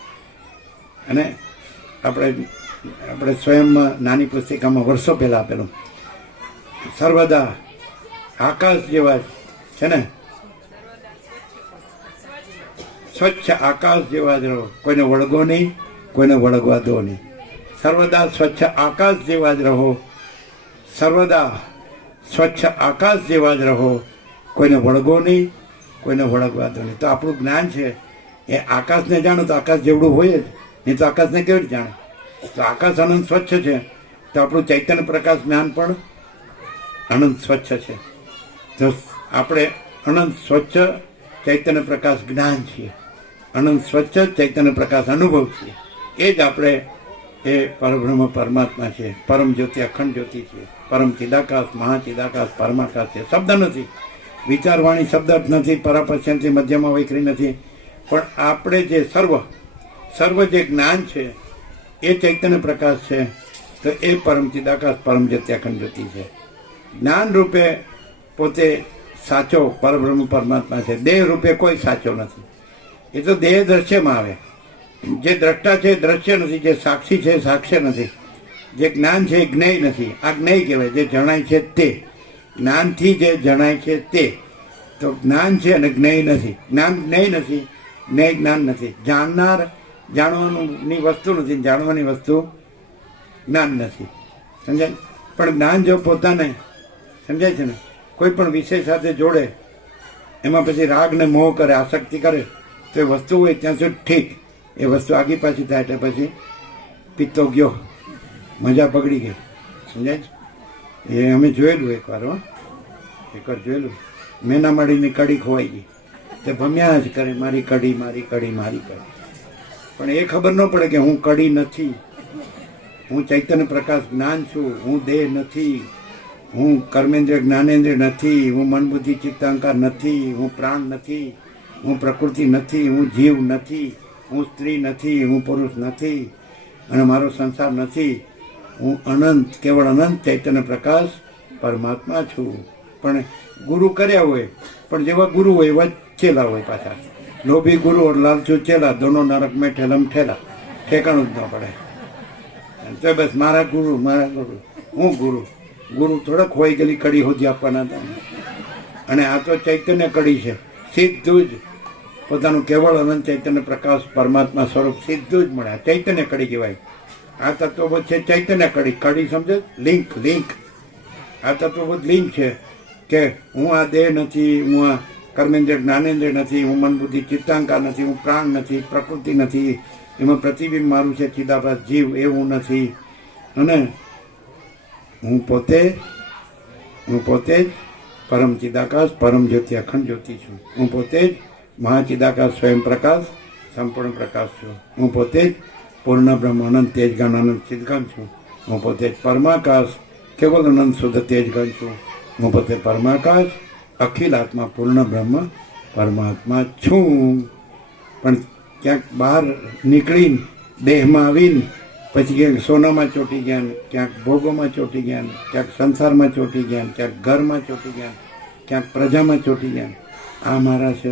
અને આપણે સ્વયંમાં નાની પુસ્તિકામાં વર્ષો પહેલાં આપેલું, સર્વદા આકાશ જેવા છે ને, સ્વચ્છ આકાશ જેવા જ રહો, કોઈને વળગો નહીં, કોઈને વળગવા દો નહીં. સર્વદા સ્વચ્છ આકાશ જેવા જ રહો, સર્વદા સ્વચ્છ આકાશ જેવા જ રહો, કોઈને વળગો નહીં, કોઈને વળગવા દો નહીં. તો આપણું જ્ઞાન છે એ આકાશને જાણો તો આકાશ જેવડું હોય જ, નહીં તો આકાશને કેવી રીતે જાણે? તો આકાશ અનંત સ્વચ્છ છે, તો આપણું ચૈતન્ય પ્રકાશ જ્ઞાન પણ અનંત સ્વચ્છ છે. તો આપણે અનંત સ્વચ્છ ચૈતન્ય પ્રકાશ જ્ઞાન છીએ, અનંત સ્વચ્છ ચૈતન્ય પ્રકાશ અનુભવ છીએ. એ જ આપણે એ પરબ્રહ્મ પરમાત્મા છે, પરમ જ્યોતિ અખંડ જ્યોતિ છે, પરમ ચિદાકાશ મહાચિદાકાશ પરમાકાશ છે. શબ્દ નથી, વિચારવાણી શબ્દ નથી, પરાપશ્યંથી મધ્યમાં વૈખરી નથી, પણ આપણે જે સર્વ જે જ્ઞાન છે એ ચૈતન્ય પ્રકાશ છે. તો એ પરમ ચિદાકાશ પરમ જ્યોતિ અખંડ જ્યોતિ છે. જ્ઞાન રૂપે પોતે સાચો પરબ્રહ્મ પરમાત્મા છે. દેહ રૂપે કોઈ સાચો નથી. એ તો દેહ દ્રશ્યમાં આવે. જે દ્રષ્ટા છે દ્રશ્ય નથી, જે સાક્ષી છે સાક્ષ્ય નથી, જે જ્ઞાન છે એ જ્ઞેય નથી. આ જ્ઞેય કહેવાય, જે જણાય છે તે. જ્ઞાનથી જે જણાય છે તે. તો જ્ઞાન છે અને જ્ઞેય નથી. જ્ઞાન જ્ઞેય નથી, જ્ઞેય જ્ઞાન નથી. જાણનાર જાણવાની વસ્તુ નથી, જાણવાની વસ્તુ જ્ઞાન નથી. સમજાય? પણ જ્ઞાન જો પોતાને, સમજાય છે ને, કોઈ પણ વિષય સાથે જોડે, એમાં પછી રાગ ને મોહ કરે, આસક્તિ કરે, તો એ વસ્તુ હોય ત્યાં સુધી ઠીક. એ વસ્તુ આગી પાછી થાય એટલે પછી પિત્તો ગયો, મજા બગડી ગઈ. સમજાય? એ અમે જોયેલું એકવાર જોયેલું. મેના મળીની કડી ખોવાઈ ગઈ, તે ભમ્યા જ કરે, મારી કડી મારી કડી મારી કડી. પણ એ ખબર ન પડે કે હું કડી નથી, હું ચૈતન્ય પ્રકાશ જ્ઞાન છું, હું દેહ નથી, હું કર્મેન્દ્રિય જ્ઞાનેન્દ્રિય નથી, હું મન બુદ્ધિ ચિત્તાંકાર નથી, હું પ્રાણ નથી, હું પ્રકૃતિ નથી, હું જીવ નથી, હું સ્ત્રી નથી, હું પુરુષ નથી, અને મારો સંસાર નથી. હું અનંત, કેવળ અનંત ચૈતન્ય પ્રકાશ પરમાત્મા છું. પણ ગુરુ કર્યા હોય, પણ જેવા ગુરુ હોય એવા ચેલા હોય પાછા. લોભી ગુરુ और लालचू चेला दोनों नरक में ठेलम ठेला ठेकाणું જ ન પડે તો બસ મારા ગુરુ હું ગુરુ થોડાક હોય ગયેલી કડી હોજી આપવાના હતા અને આ તો ચૈતન્ય કડી છે સીધું જ પોતાનું કેવળ અનંત ચૈતન્ય પ્રકાશ પરમાત્મા સ્વરૂપ સીધું જ મળે ચૈતન્ય કડી કહેવાય આ તત્વો છે ચૈતન્ય કડી સમજે લિંક આ તત્વો લિંક છે કે હું આ દેહ નથી હું આ કર્મેન્દ્ર જ્ઞાનેન્દ્ર નથી હું મન બુદ્ધિ ચિત્તાંકાર નથી હું પ્રાણ નથી પ્રકૃતિ નથી એમાં પ્રતિબિંબ મારું છે ચિદાભાસ જીવ એવું નથી અને હું પોતે જ પરમ ચિદાકાશ પરમ જ્યોતિ અખંડ જ્યોતિ છું હું પોતે જ મહાચિદાકાશ સ્વયં પ્રકાશ સંપૂર્ણ પ્રકાશ છું હું પોતે જ પૂર્ણ બ્રહ્મ અનંત તેજગણ અનંત ચિદગણ છું હું પોતે જ પરમાકાશ કેવલ અનંત શુદ્ધ તેજગણ છું હું પોતે પરમાકાશ અખિલ આત્મા પૂર્ણ બ્રહ્મ પરમાત્મા છું પણ ક્યાંક બહાર નીકળીને દેહમાં આવીને પછી ક્યાંક સોનામાં ચોંટી ગયા ને ક્યાંક ભોગોમાં ચોંટી ગયા ને ક્યાંક સંસારમાં ચોંટી ગયા ને ક્યાંક ઘરમાં ચોંટી ગયા ક્યાંક પ્રજામાં ચોંટી ગયા આ મારા છે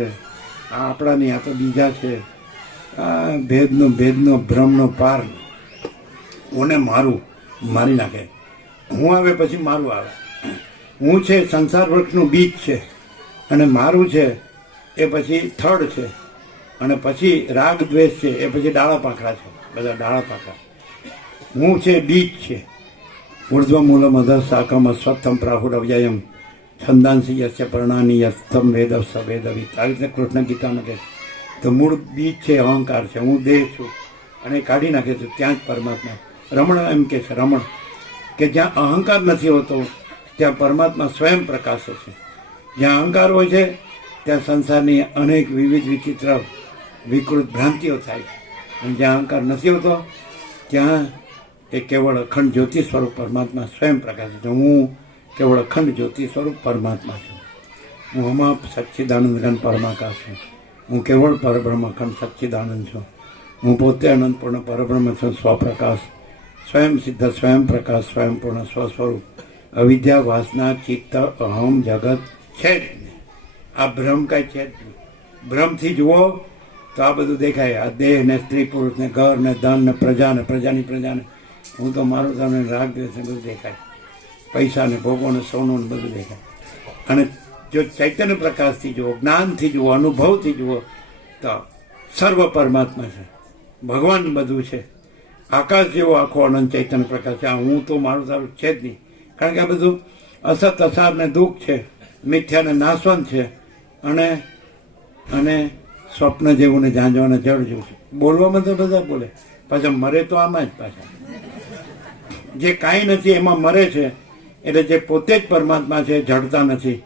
આ આપણા નહીં આ તો બીજા છે આ ભેદનો ભ્રમનો પાર ઓને મારી નાખે હું આવે પછી મારું આવે હું છે સંસાર વૃક્ષનું બીજ છે અને મારું છે એ પછી થડ છે અને પછી રાગ દ્વેષ છે એ પછી ડાળા પાંખડા છે બધા ડાળા પાંખડા હું છે બીજ છે ઉર્ધ્વ મૂલમ અધર શાકમ અસ્વત્થમ પ્રાહુરવ્યયમ છંદાંસી યસ્ય પરણાની યસ્તમ વેદ સવેદવિત આ રીતે કૃષ્ણ ગીતામાં કહે તો મૂળ બીજ છે અહંકાર છે હું દેહ છું અને કાઢી નાખે છે ત્યાં જ પરમાત્મા રમણ એમ કે છે રમણ કે જ્યાં અહંકાર નથી હોતો ત્યાં પરમાત્મા સ્વયં પ્રકાશે છે જ્યાં અહંકાર હોય છે ત્યાં સંસારની અનેક વિવિધ વિચિત્ર વિકૃત ભ્રાંતિઓ થાય છે અને જ્યાં અહંકાર નથી હોતો ત્યાં એ કેવળ અખંડ જ્યોતિ સ્વરૂપ પરમાત્મા સ્વયં પ્રકાશે છે હું કેવળ અખંડ જ્યોતિ સ્વરૂપ પરમાત્મા છું હું અમાપ સચ્ચિદાનંદ ઘન પરમાકાશ છું હું કેવળ પરબ્રહ્મ અખંડ સચ્ચિદાનંદ છું હું પોતે અનંતપૂર્ણ પરબ્રહ્મ છું સ્વપ્રકાશ સ્વયં સિદ્ધ સ્વયં પ્રકાશ સ્વયં પૂર્ણ સ્વસ્વરૂપ અવિદ્યા વાસના ચિત્ત અહમ જગત છે જ નહીં આ ભ્રમ કાંઈ છે જ નહીં ભ્રમથી જુઓ તો આ બધું દેખાય આ દેહ ને સ્ત્રી પુરુષ ને ઘર ને ધન ને પ્રજાની પ્રજાને હું તો મારું તમને રાગ દ્વેષ ને બધું દેખાય પૈસા ને ભોગો ને સોનું ને બધું દેખાય અને જો ચૈતન્ય પ્રકાશથી જુઓ જ્ઞાનથી જુઓ અનુભવથી જુઓ તો સર્વ પરમાત્મા છે ભગવાન બધું છે આકાશ જેવો આખો અનંત ચૈતન્ય પ્રકાશ છે આ હું તો મારું સારું છે જ નહીં કારણ કે આ બધું અસત અસાર ને દુઃખ છે મિથ્યા ને નાશવંત છે અને સ્વપ્ન જેવું ને ઝાંઝવાના જળ જેવું છે બોલવામાં તો બધા બોલે પાછા મરે તો આમાં જ પાછા જે કાંઈ નથી એમાં મરે છે એટલે જે પોતે જ પરમાત્મા છે જડતા નથી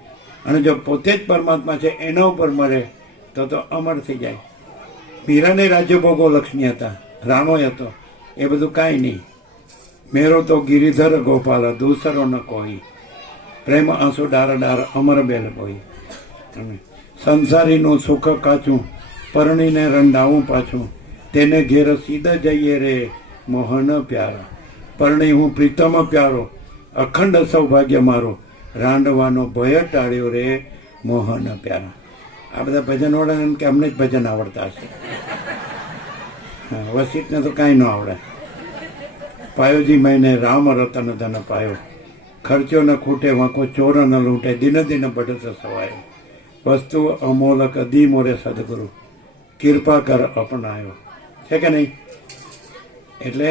અને જો પોતે જ પરમાત્મા છે એના ઉપર મરે તો અમર થઈ જાય મીરાને રાજ્ય ભોગો લક્ષ્મી હતા રાણોય હતો એ બધું કાંઈ નહીં મેરો તો ગિરિધર ગોપાલ દૂસરો ન કોઈ પ્રેમ આંસુ ડાર અમર બેલ કોઈ સંસારીનું સુખ કાચું પરણીને રંડાવું પાછું તેને ઘેર સીધા જઈએ રે મોહન પ્યારા પરણી હું પ્રીતમ પ્યારો અખંડ સૌભાગ્ય મારો રાંડવાનો ભય ટાળ્યો રે મોહન પ્યારા આ બધા ભજન વાળાને એમ કે અમને જ ભજન આવડતા હશે વસિતને તો કાંઈ ન આવડે પાયોજી મહિને રામ રતન ધન પાયો ખર્ચો ન ખૂટે વાંકો ચોર ન લૂંટે દિન દિન બઢત સવાયો વસ્તુ અમોલક દી મોરે સદગુરુ કૃપા કર અપનાયો છે કે નહીં એટલે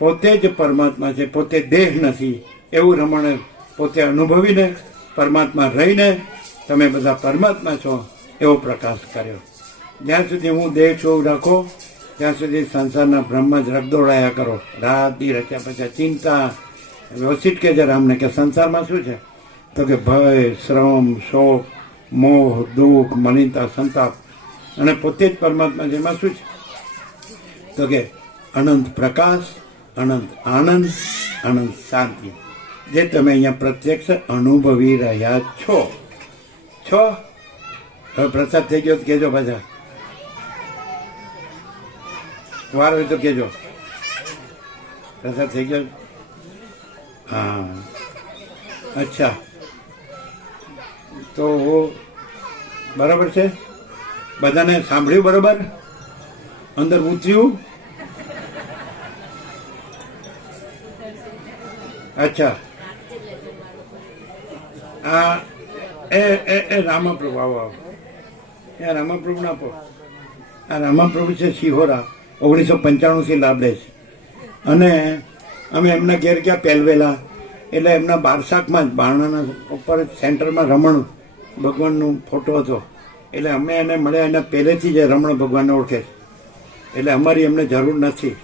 પોતે જ પરમાત્મા છે પોતે દેહ નથી એવું રમણે પોતે અનુભવીને પરમાત્મા રહીને તમે બધા પરમાત્મા છો એવો પ્રકાશ કર્યો જ્યાં સુધી હું દેહ છું રાખો ત્યાં સુધી સંસારના બ્રહ્મ જ રગદોડાયા કરો રાત દી રચ્યા પછી ચિંતા વસિત કે છે રામને કે સંસારમાં શું છે તો કે ભય શ્રમ શોક મોહ દુઃખ મલિનતા સંતાપ અને પોતે જ પરમાત્મા છે એમાં શું છે તો કે અનંત પ્રકાશ અનંત આનંદ અનંત શાંતિ જે તમે અહીંયા પ્રત્યક્ષ અનુભવી રહ્યા છો હવે પ્રસાદ થઈ ગયો તો કહેજો પાછા વાર હોય તો કહેજો પ્રસાદ થઈ ગયો હા અચ્છા તો બરાબર છે બધાને સાંભળ્યું બરોબર? અંદર ઉતર્યું? અચ્છા, આ એ રામાપ્રભુ આવો આવો, એ રામાપ્રભુ ના આપો. આ રામાપ્રભુ છે શિહોરા, 1995 લાભે છે. અને અમે એમના ઘેર ગયા પહેલવેલા, એટલે એમના બારસાકમાં જ બારણાના ઉપર સેન્ટરમાં રમણ ભગવાનનો ફોટો હતો. એટલે અમે એને મળ્યા, એના પહેલેથી જ રમણ ભગવાનને ઓળખે છે. એટલે અમારી એમને જરૂર નથી.